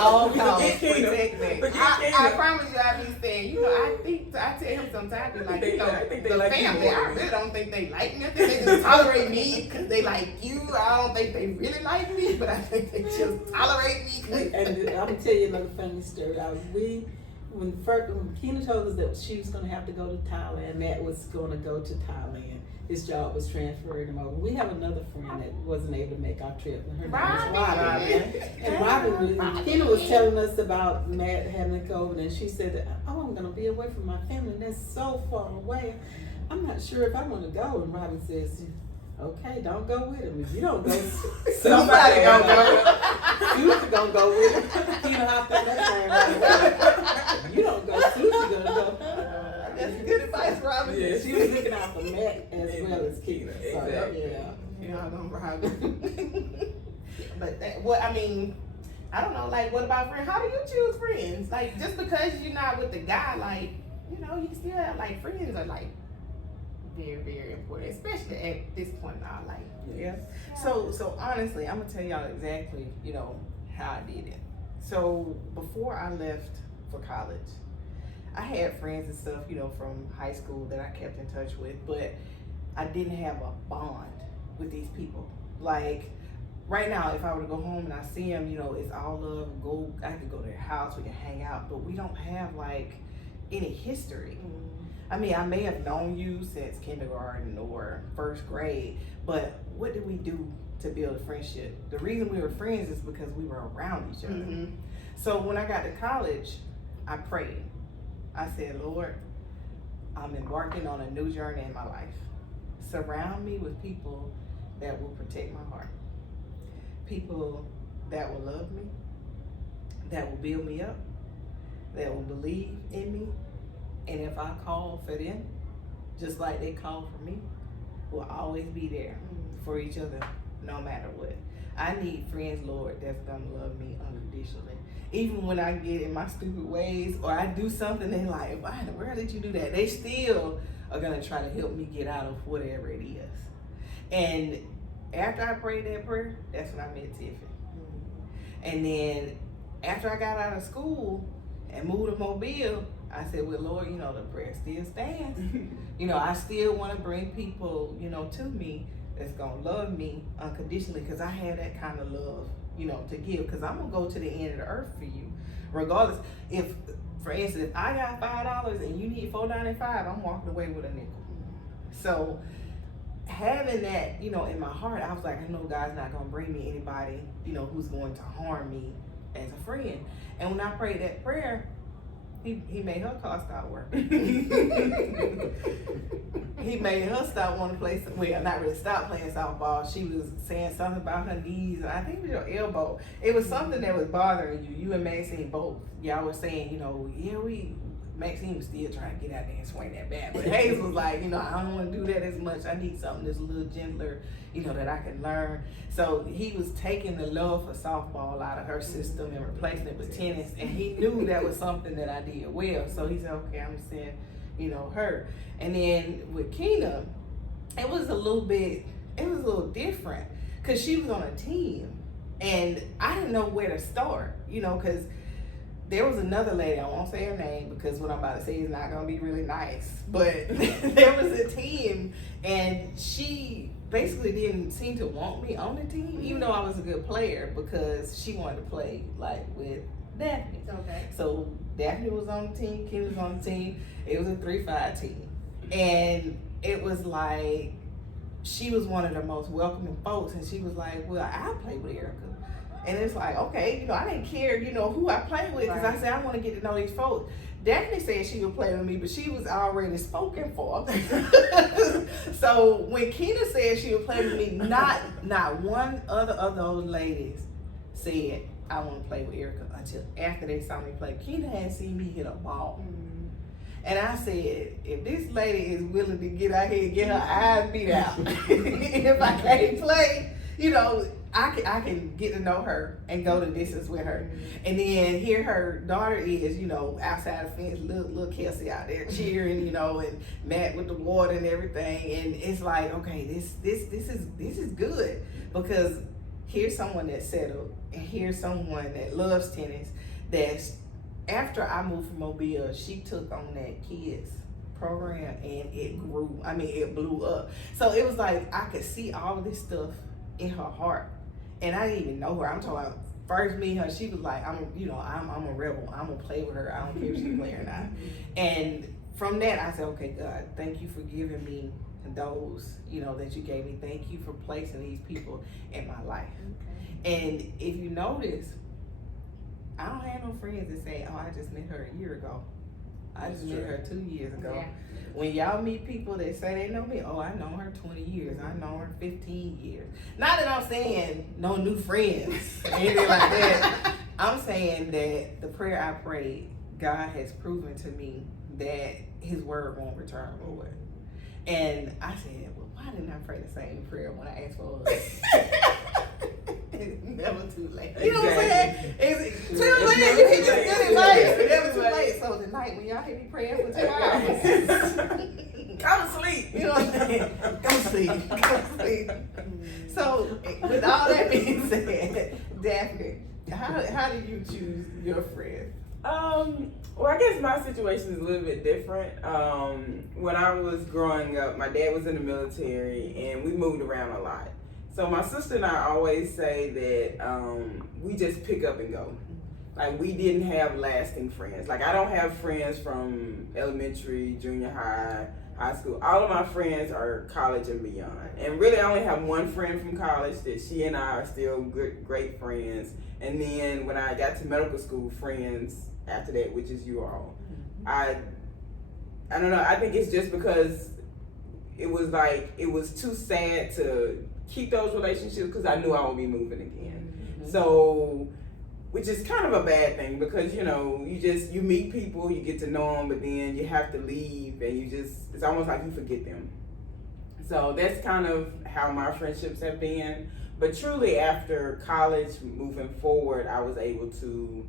all costs. Protect Matt. I promise you, I be saying, you know, I tell him sometimes, be like, you know, the family. I really don't think they like me. I think they just tolerate me because they like you. I don't think they really like me, but I think they just tolerate. And I'm gonna tell you another funny story. When Kyna told us that she was gonna have to go to Thailand, Matt was gonna go to Thailand. His job was transferring him over. We have another friend that wasn't able to make our trip, and her name is Robin. And Robin, Kyna was telling us about Matt having COVID, and she said that, "Oh, I'm gonna be away from my family, and that's so far away. I'm not sure if I want to go." And Robin says, "Okay, don't go with him. If you don't go, somebody gonna go. Susie gonna go with him." You know how that thing right away. You don't go, Susie gonna go. That's good advice, Robin. Yeah, she was looking out for Matt as well as Kyna. So, Exactly. Yeah, I don't Robin. but I don't know, like, what about friends? How do you choose friends? Like, just because you're not with the guy, like, you know, you still have, like, friends are, like, very, very important, especially at this point in our life. Yeah. So honestly, I'm gonna tell y'all exactly, you know, how I did it. So before I left for college, I had friends and stuff, you know, from high school that I kept in touch with, but I didn't have a bond with these people. Like, right now, if I were to go home and I see them, you know, it's all love. I could go to their house, we can hang out, but we don't have like any history. I mean, I may have known you since kindergarten or first grade, but what did we do to build a friendship? The reason we were friends is because we were around each other. So when I got to college, I prayed. I said, Lord, I'm embarking on a new journey in my life. Surround me with people that will protect my heart. People that will love me, that will build me up, that will believe in me. And if I call for them, just like they call for me, we'll always be there for each other, no matter what. I need friends, Lord, that's gonna love me unconditionally. Even when I get in my stupid ways or I do something, they're like, why in the world did you do that? They still are gonna try to help me get out of whatever it is. And after I prayed that prayer, that's when I met Tiffany. And then after I got out of school and moved to Mobile, I said, well, Lord, you know, the prayer still stands. You know, I still want to bring people, you know, to me that's going to love me unconditionally, because I have that kind of love, you know, to give, because I'm going to go to the end of the earth for you. Regardless, if, for instance, if I got $5 and you need $4.95, I'm walking away with a nickel. So having that, you know, in my heart, I was like, I know God's not going to bring me anybody, you know, who's going to harm me as a friend. And when I prayed that prayer, he made her car stop working. He made her stop wanting to play, well, not really stop playing softball. She was saying something about her knees, and I think it was your elbow. It was something that was bothering you. You and Maxine both. Y'all were saying, you know, yeah, Maxine was still trying to get out there and swing that bat. But Hazel was like, you know, I don't want to do that as much. I need something that's a little gentler, you know, that I can learn. So he was taking the love for softball out of her system and replacing it with tennis. And he knew that was something that I did well. So he said, okay, I'm going to send, you know, her. And then with Kyna, it was a little different, because she was on a team. And I didn't know where to start, you know, because there was another lady, I won't say her name because what I'm about to say is not going to be really nice, but there was a team and she basically didn't seem to want me on the team, even though I was a good player, because she wanted to play like with Daphne. Okay. So Daphne was on the team, Kyna was on the team. It was a 3-5 team. And it was like, she was one of the most welcoming folks, and she was like, well, I'll play with Erica. And it's like, okay, you know, I didn't care, you know, who I played with, because I said, I want to get to know these folks. Daphne said she would play with me, but she was already spoken for. So when Kyna said she would play with me, not one other of those ladies said, I want to play with Erica, until after they saw me play. Kyna had seen me hit a ball. And I said, if this lady is willing to get out here and get her eyes beat out, if I can't play, you know, I can get to know her and go the distance with her. And then here her daughter is, you know, outside the fence, little Kelsey out there cheering, you know, and Matt with the water and everything. And it's like, okay, this is good, because here's someone that's settled, and here's someone that loves tennis. That's, after I moved from Mobile, she took on that kids program and it grew. I mean, it blew up. So it was like I could see all of this stuff in her heart. And I didn't even know her. I'm talking about first meeting her, she was like, I'm a rebel. I'm gonna play with her. I don't care if she's playing or not. And from that, I said, okay, God, thank you for giving me those, you know, that you gave me. Thank you for placing these people in my life. And if you notice, I don't have no friends that say, oh, I just met her a year ago. I just met her 2 years ago. Yeah. When y'all meet people that say they know me, oh, I know her 20 years. I know her 15 years. Not that I'm saying no new friends, anything like that. I'm saying that the prayer I prayed, God has proven to me that his word won't return void. And I said, well, why didn't I pray the same prayer when I asked for it? never too late. You know what I'm saying? It's too late. You can just good advice. It's never too late. So tonight, when y'all hear me praying for 2 hours, Go to sleep. you know what I'm saying? Go sleep. Go sleep. So, with all that being said, Daphne, how do you choose your friend? Well, I guess my situation is a little bit different. When I was growing up, my dad was in the military and we moved around a lot. So my sister and I always say that we just pick up and go. Like, we didn't have lasting friends. Like, I don't have friends from elementary, junior high, high school. All of my friends are college and beyond. And really, I only have one friend from college that she and I are still good, great friends. And then when I got to medical school, friends after that, which is you all. I don't know. I think it's just because it was too sad to keep those relationships because I knew I would be moving again. So, which is kind of a bad thing because, you meet people, you get to know them, but then you have to leave and it's almost like you forget them. So that's kind of how my friendships have been. But truly after college, moving forward, I was able to,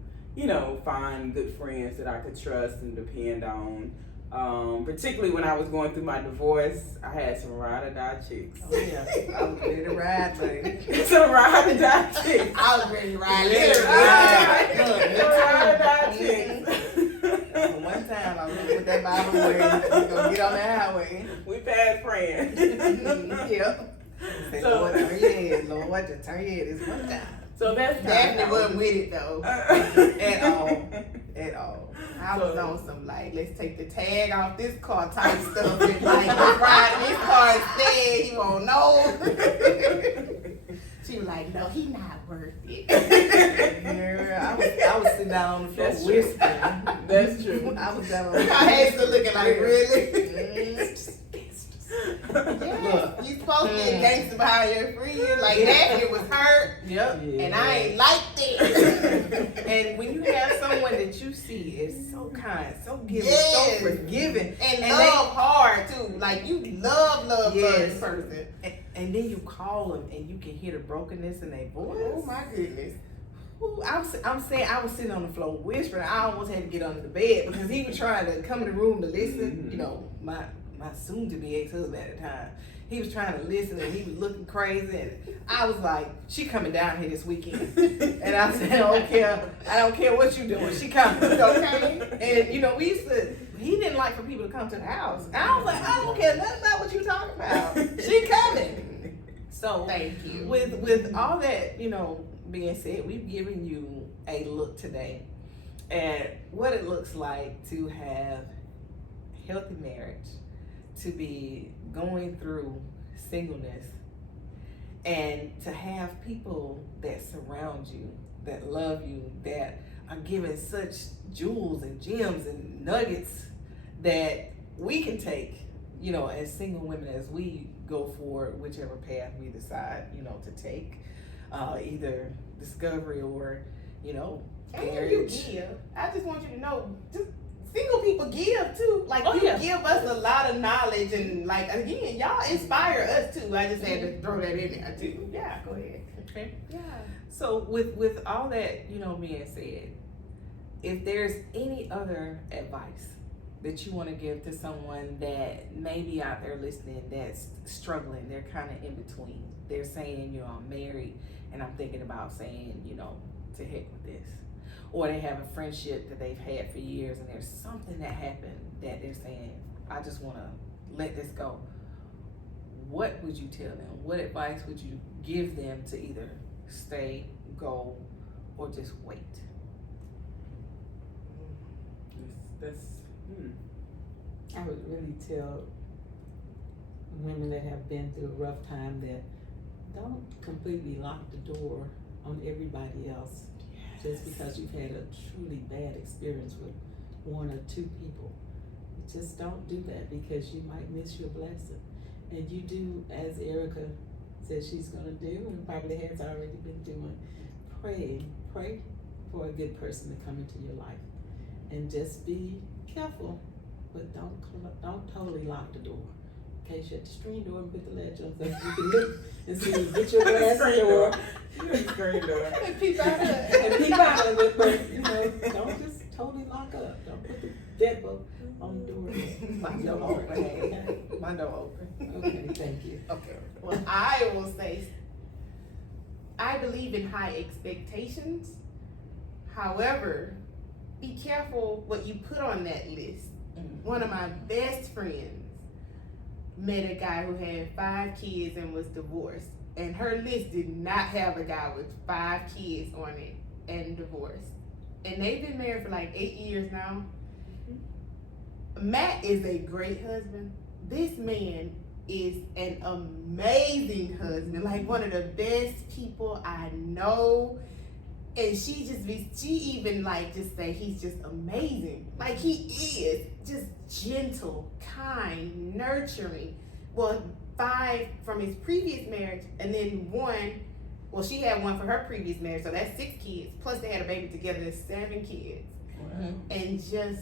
find good friends that I could trust and depend on. Particularly when I was going through my divorce, I had some ride or die chicks. Oh yeah, I was ready to ride, baby. Some ride or die chicks. I was ready to ride. Some ride or die chicks. One time I was gonna put that Bible away. We gonna get on that highway. We passed praying. Yep. Say, So- Lord, turn your head. Lord, just turn your head this one time. So that's Daphne wasn't with it though. At all. At all. I was on some let's take the tag off this car type stuff and let's ride this car instead. He won't know. She was like, no, he not worth it. Yeah, I was sitting down on the floor That's true. whispering. That's true. I was down on the I Hazel looking like, really? Look. You supposed to be a gangster behind your friend. Like, Daphne was hurt, Yep. and I ain't liked it. And when you have someone that you see is so kind, so giving, Yes. so forgiving, And And love hard, too. Like, you love Yes. this person. and then you call them and you can hear the brokenness in their voice. Oh, my goodness. Ooh, I'm saying I was sitting on the floor whispering. I almost had to get under the bed because he was trying to come in the room to listen. Mm-hmm. My soon-to-be ex-husband at the time. He was trying to listen and he was looking crazy. And I was like, she coming down here this weekend. And I said, I don't care what you doing. She coming. Okay? And, he didn't like for people to come to the house. And I was like, I don't care nothing about what you talking about. She coming. So Thank you. with all that, being said, we've given you a look today at what it looks like to have healthy marriage, to be going through singleness, and to have people that surround you, that love you, that are giving such jewels and gems and nuggets that we can take, as single women as we go forward, whichever path we decide, to take, either discovery or, And marriage. you give. I just want you to know, just single people give too. Like, Oh, you yeah. give us a lot of knowledge, and again, y'all inspire us too. I just had to throw that in there too. Yeah, go ahead. Okay. Yeah. So with all that, being said, if there's any other advice that you want to give to someone that may be out there listening that's struggling, they're kind of in between. They're saying, I'm married and I'm thinking about saying, to heck with this. Or they have a friendship that they've had for years and there's something that happened that they're saying, I just want to let this go. What would you tell them? What advice would you give them to either stay, go, or just wait? I would really tell women that have been through a rough time that don't completely lock the door on everybody else just because you've had a truly bad experience with one or two people. Just don't do that because you might miss your blessing. And you do, as Erica says she's going to do and probably has already been doing, pray for a good person to come into your life. And just be careful, but don't totally lock the door. Okay, shut the screen door and put the latch on so you can look and see, get your glass door. Granddaughter. And peep out of it. And peep out of it, but you know, don't just totally lock up. Don't put the deadbolt on the door. My door open. My door open. Okay, thank you. Okay. Well, I will say, I believe in high expectations. However, be careful what you put on that list. One of my best friends met a guy who had 5 kids and was divorced. And her list did not have a guy with 5 kids on it and divorced. And they've been married for like 8 years now. Matt is a great husband. This man is an amazing husband, like one of the best people I know. And she even like just say he's just amazing. Like he is just gentle, kind, nurturing. Well, 5 from his previous marriage, and then 1. Well, she had 1 for her previous marriage, so that's 6 kids. Plus they had a baby together, that's 7 kids. Wow. And just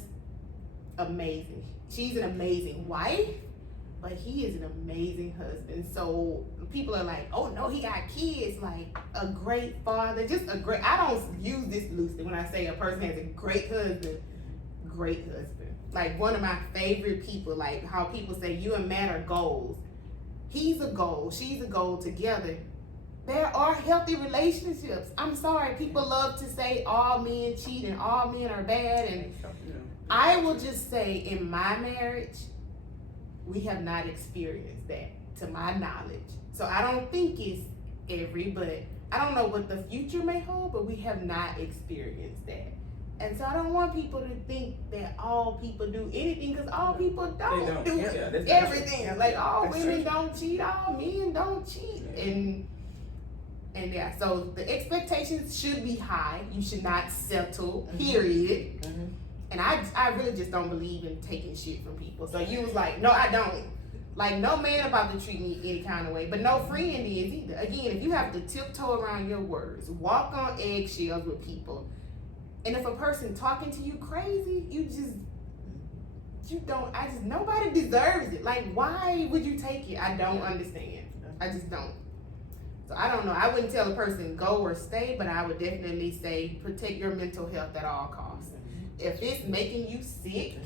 amazing. She's an amazing wife, but he is an amazing husband. So people are like, oh no, he got kids, like a great father, just a great, I don't use this loosely when I say a person has a great husband. Like one of my favorite people, like how people say you and Matt are goals. He's a goal, she's a goal together. There are healthy relationships. I'm sorry, people love to say all men cheat and all men are bad, and I will just say in my marriage, we have not experienced that to my knowledge. So I don't think it's but I don't know what the future may hold, but we have not experienced that. And so I don't want people to think that all people do anything, because all people don't do everything. Like all women don't cheat, all men don't cheat. And yeah, so the expectations should be high. You should not settle, period. Mm-hmm. And I really just don't believe in taking shit from people. So you was like, no, I don't. Like no man about to treat me any kind of way, but no friend is either. Again, if you have to tiptoe around your words, walk on eggshells with people, and if a person talking to you crazy, nobody deserves it. Like why would you take it? I don't understand. I just don't. So I don't know. I wouldn't tell a person go or stay, but I would definitely say protect your mental health at all costs. If it's making you sick,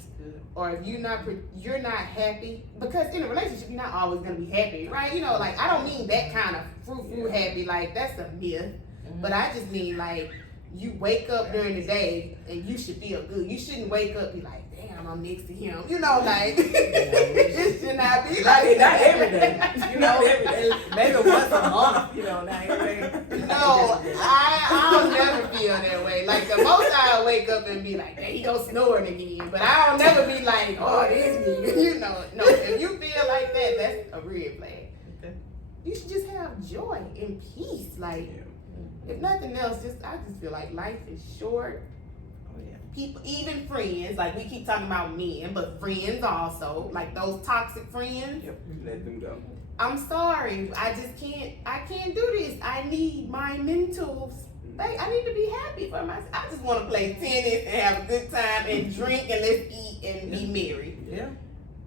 or if you're not happy, because in a relationship you're not always gonna be happy, right? You know, like I don't mean that kind of frou-frou happy, like that's a myth. But I just mean like you wake up during the day and you should feel good. You shouldn't wake up and be like, damn, I'm next to him. You know, like it should not be like not every day. You know, every day. Maybe once a month. You know, not every day. No, I'll never feel that way. Like the most I'll wake up and be like, there he go snoring again. But I'll never be like, oh, this me. You know, no. If you feel like that, that's a red flag. Okay. You should just have joy and peace. Like, if nothing else, I just feel like life is short. Oh yeah. People, even friends, like we keep talking about men, but friends also, like those toxic friends. Yep. Let them go. I'm sorry, I can't do this. I need my mental space. I need to be happy for myself. I just want to play tennis and have a good time and drink and let's eat and be merry. Yeah.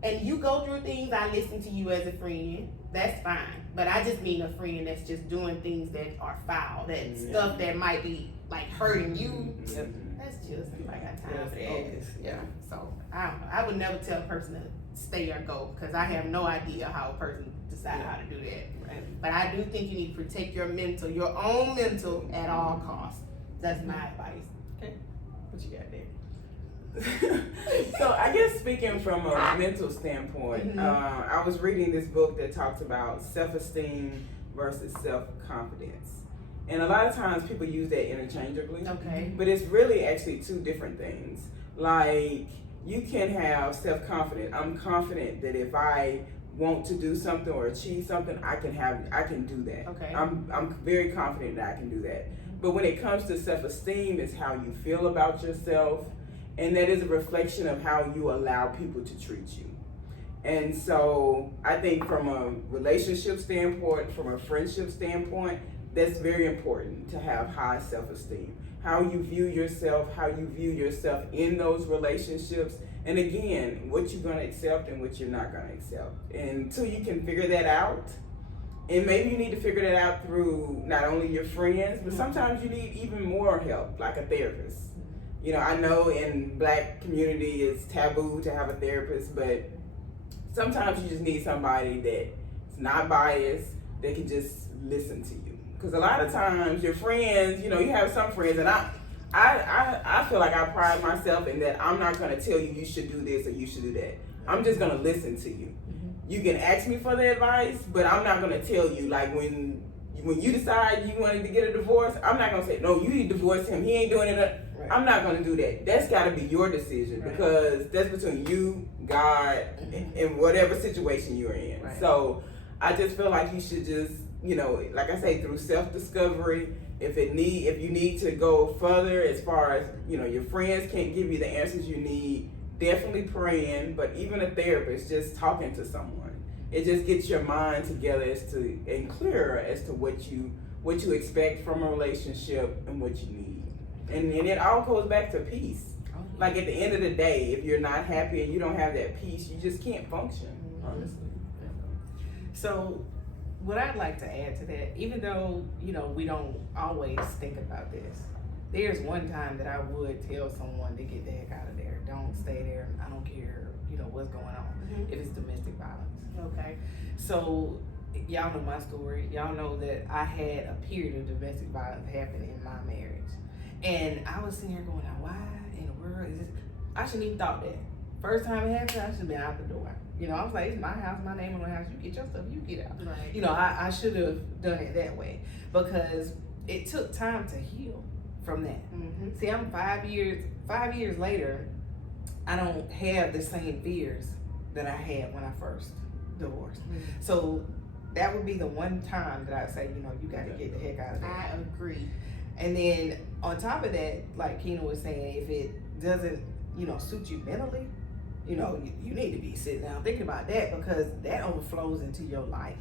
And you go through things, I listen to you as a friend. That's fine. But I just mean a friend that's just doing things that are foul, that stuff that might be like hurting you. Yep. That's just like I got time for that. Focus. Yeah. So I would never tell a person to stay or go, because I have no idea how a person decide how to do that. Right. But I do think you need to protect your own mental at all costs. That's my advice. Okay. What you got there? So I guess speaking from a mental standpoint, I was reading this book that talks about self-esteem versus self-confidence. And a lot of times people use that interchangeably. Okay. But it's really actually 2 different things. Like you can have self-confidence. I'm confident that if I want to do something or achieve something, I can do that. Okay. I'm very confident that I can do that. But when it comes to self-esteem, it's how you feel about yourself. And that is a reflection of how you allow people to treat you. And so I think from a relationship standpoint, from a friendship standpoint, that's very important to have high self-esteem. How you view yourself, how you view yourself in those relationships. And again, what you're going to accept and what you're not going to accept. And until you can figure that out And maybe you need to figure that out through not only your friends, but sometimes you need even more help, like a therapist. You know, I know in Black community it's taboo to have a therapist, but sometimes you just need somebody that's not biased, that can just listen to you. Because a lot of times your friends, you know, you have some friends, and I feel like I pride myself in that I'm not going to tell you should do this or you should do that. I'm just going to listen to you. You can ask me for the advice, but I'm not going to tell you, like when you decide you wanted to get a divorce, I'm not going to say, no, you need to divorce him. He ain't doing it. Right. I'm not going to do that. That's got to be your decision, right, because that's between you, God, and whatever situation you're in. Right. So I just feel like you should just, you know, like I say, through self-discovery, if you need to go further as far as, you know, your friends can't give you the answers you need, definitely praying, but even a therapist, just talking to someone. It just gets your mind together and clearer as to what you expect from a relationship and what you need. And it all goes back to peace. Like at the end of the day, if you're not happy and you don't have that peace, you just can't function, honestly. So what I'd like to add to that, even though, you know, we don't always think about this, there's one time that I would tell someone to get the heck out of there. Don't stay there. I don't care, you know, what's going on. If it's domestic violence. Okay. So y'all know my story. Y'all know that I had a period of domestic violence happen in my marriage. And I was sitting here going, now why in the world is this? I shouldn't even thought that. First time it happened, I should have been out the door. You know, I was like, it's my house, my name on the house. You get your stuff, you get out. Right. You know, I should have done it that way because it took time to heal from that. See, I'm 5 years later, I don't have the same fears that I had when I first divorced. So that would be the one time that I'd say, you know, you got to get the heck out of there. I agree. And then on top of that, like Kyna was saying, if it doesn't, you know, suit you mentally, you know, you need to be sitting down thinking about that because that overflows into your life.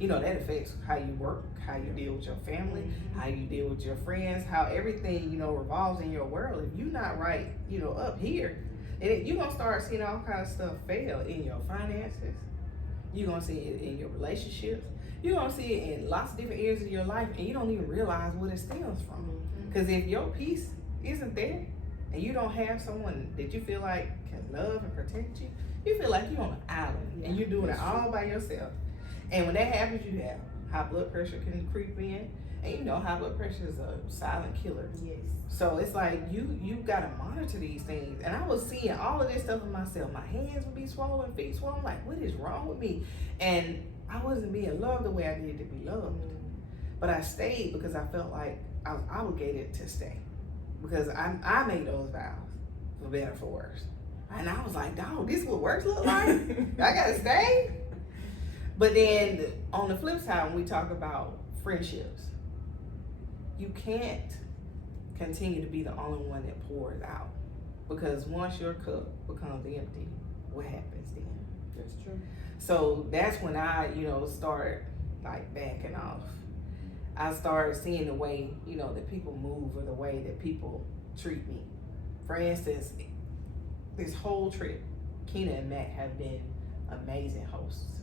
You know, that affects how you work, how you deal with your family, how you deal with your friends, how everything, you know, revolves in your world. If you're not right, you know, up here, and you're going to start seeing all kinds of stuff fail in your finances. You're going to see it in your relationships. You're going to see it in lots of different areas of your life, and you don't even realize what it stems from. Because if your peace isn't there, and you don't have someone that you feel like can love and protect you, you feel like you're on an island, and you're doing it all by yourself. And when that happens, you have high blood pressure can creep in, and you know high blood pressure is a silent killer. Yes. So it's like you gotta monitor these things. And I was seeing all of this stuff in myself. My hands would be swollen, feet swollen. I'm like, what is wrong with me? And I wasn't being loved the way I needed to be loved. But I stayed because I felt like I was obligated to stay. Because I made those vows, for better or for worse. And I was like, dog, this is what works look like? I gotta stay? But then on the flip side, when we talk about friendships, you can't continue to be the only one that pours out. Because once your cup becomes empty, what happens then? That's true. So that's when I, you know, start like backing off. I started seeing the way, you know, that people move or the way that people treat me. For instance, this whole trip, Kyna and Matt have been amazing hosts.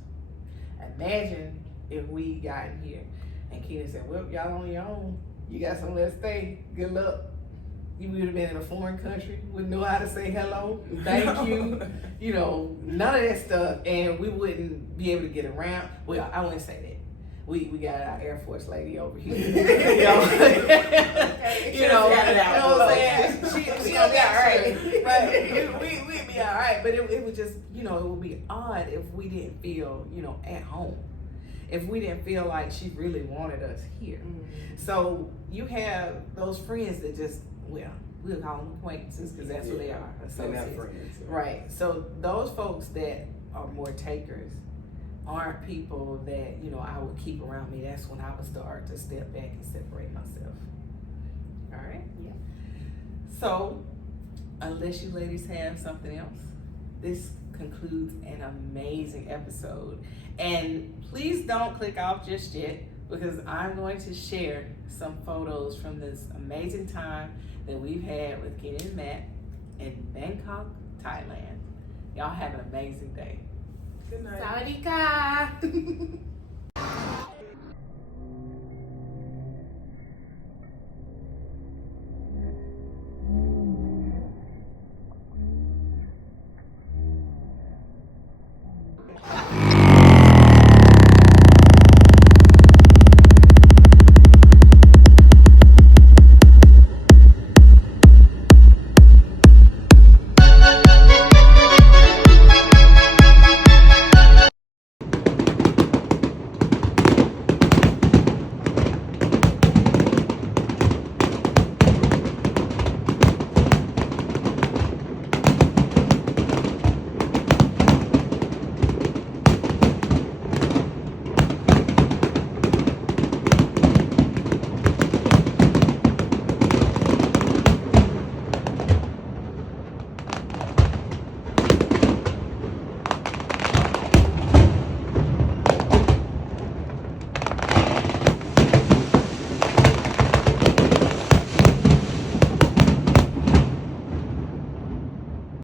Imagine if we got in here and Kyna said, well, y'all on your own. You got somewhere to stay. Good luck. You would have been in a foreign country, wouldn't know how to say hello, thank you, you know, none of that stuff. And we wouldn't be able to get around. Well, I wouldn't say that. We got our Air Force lady over here. You know, you know what I'm saying? She'll be all right. Right. We'd be all right. But it would just, you know, it would be odd if we didn't feel, you know, at home. If we didn't feel like she really wanted us here. So you have those friends that just, well, we'll call them acquaintances because that's what they are. Associates. Friends, right. So those folks that are more takers aren't people that, you know, I would keep around me. That's when I would start to step back and separate myself. All right? Yeah. So, unless you ladies have something else, this concludes an amazing episode. And please don't click off just yet because I'm going to share some photos from this amazing time that we've had with Kyna and Matt in Bangkok, Thailand. Y'all have an amazing day. Good night. Sawadee ka.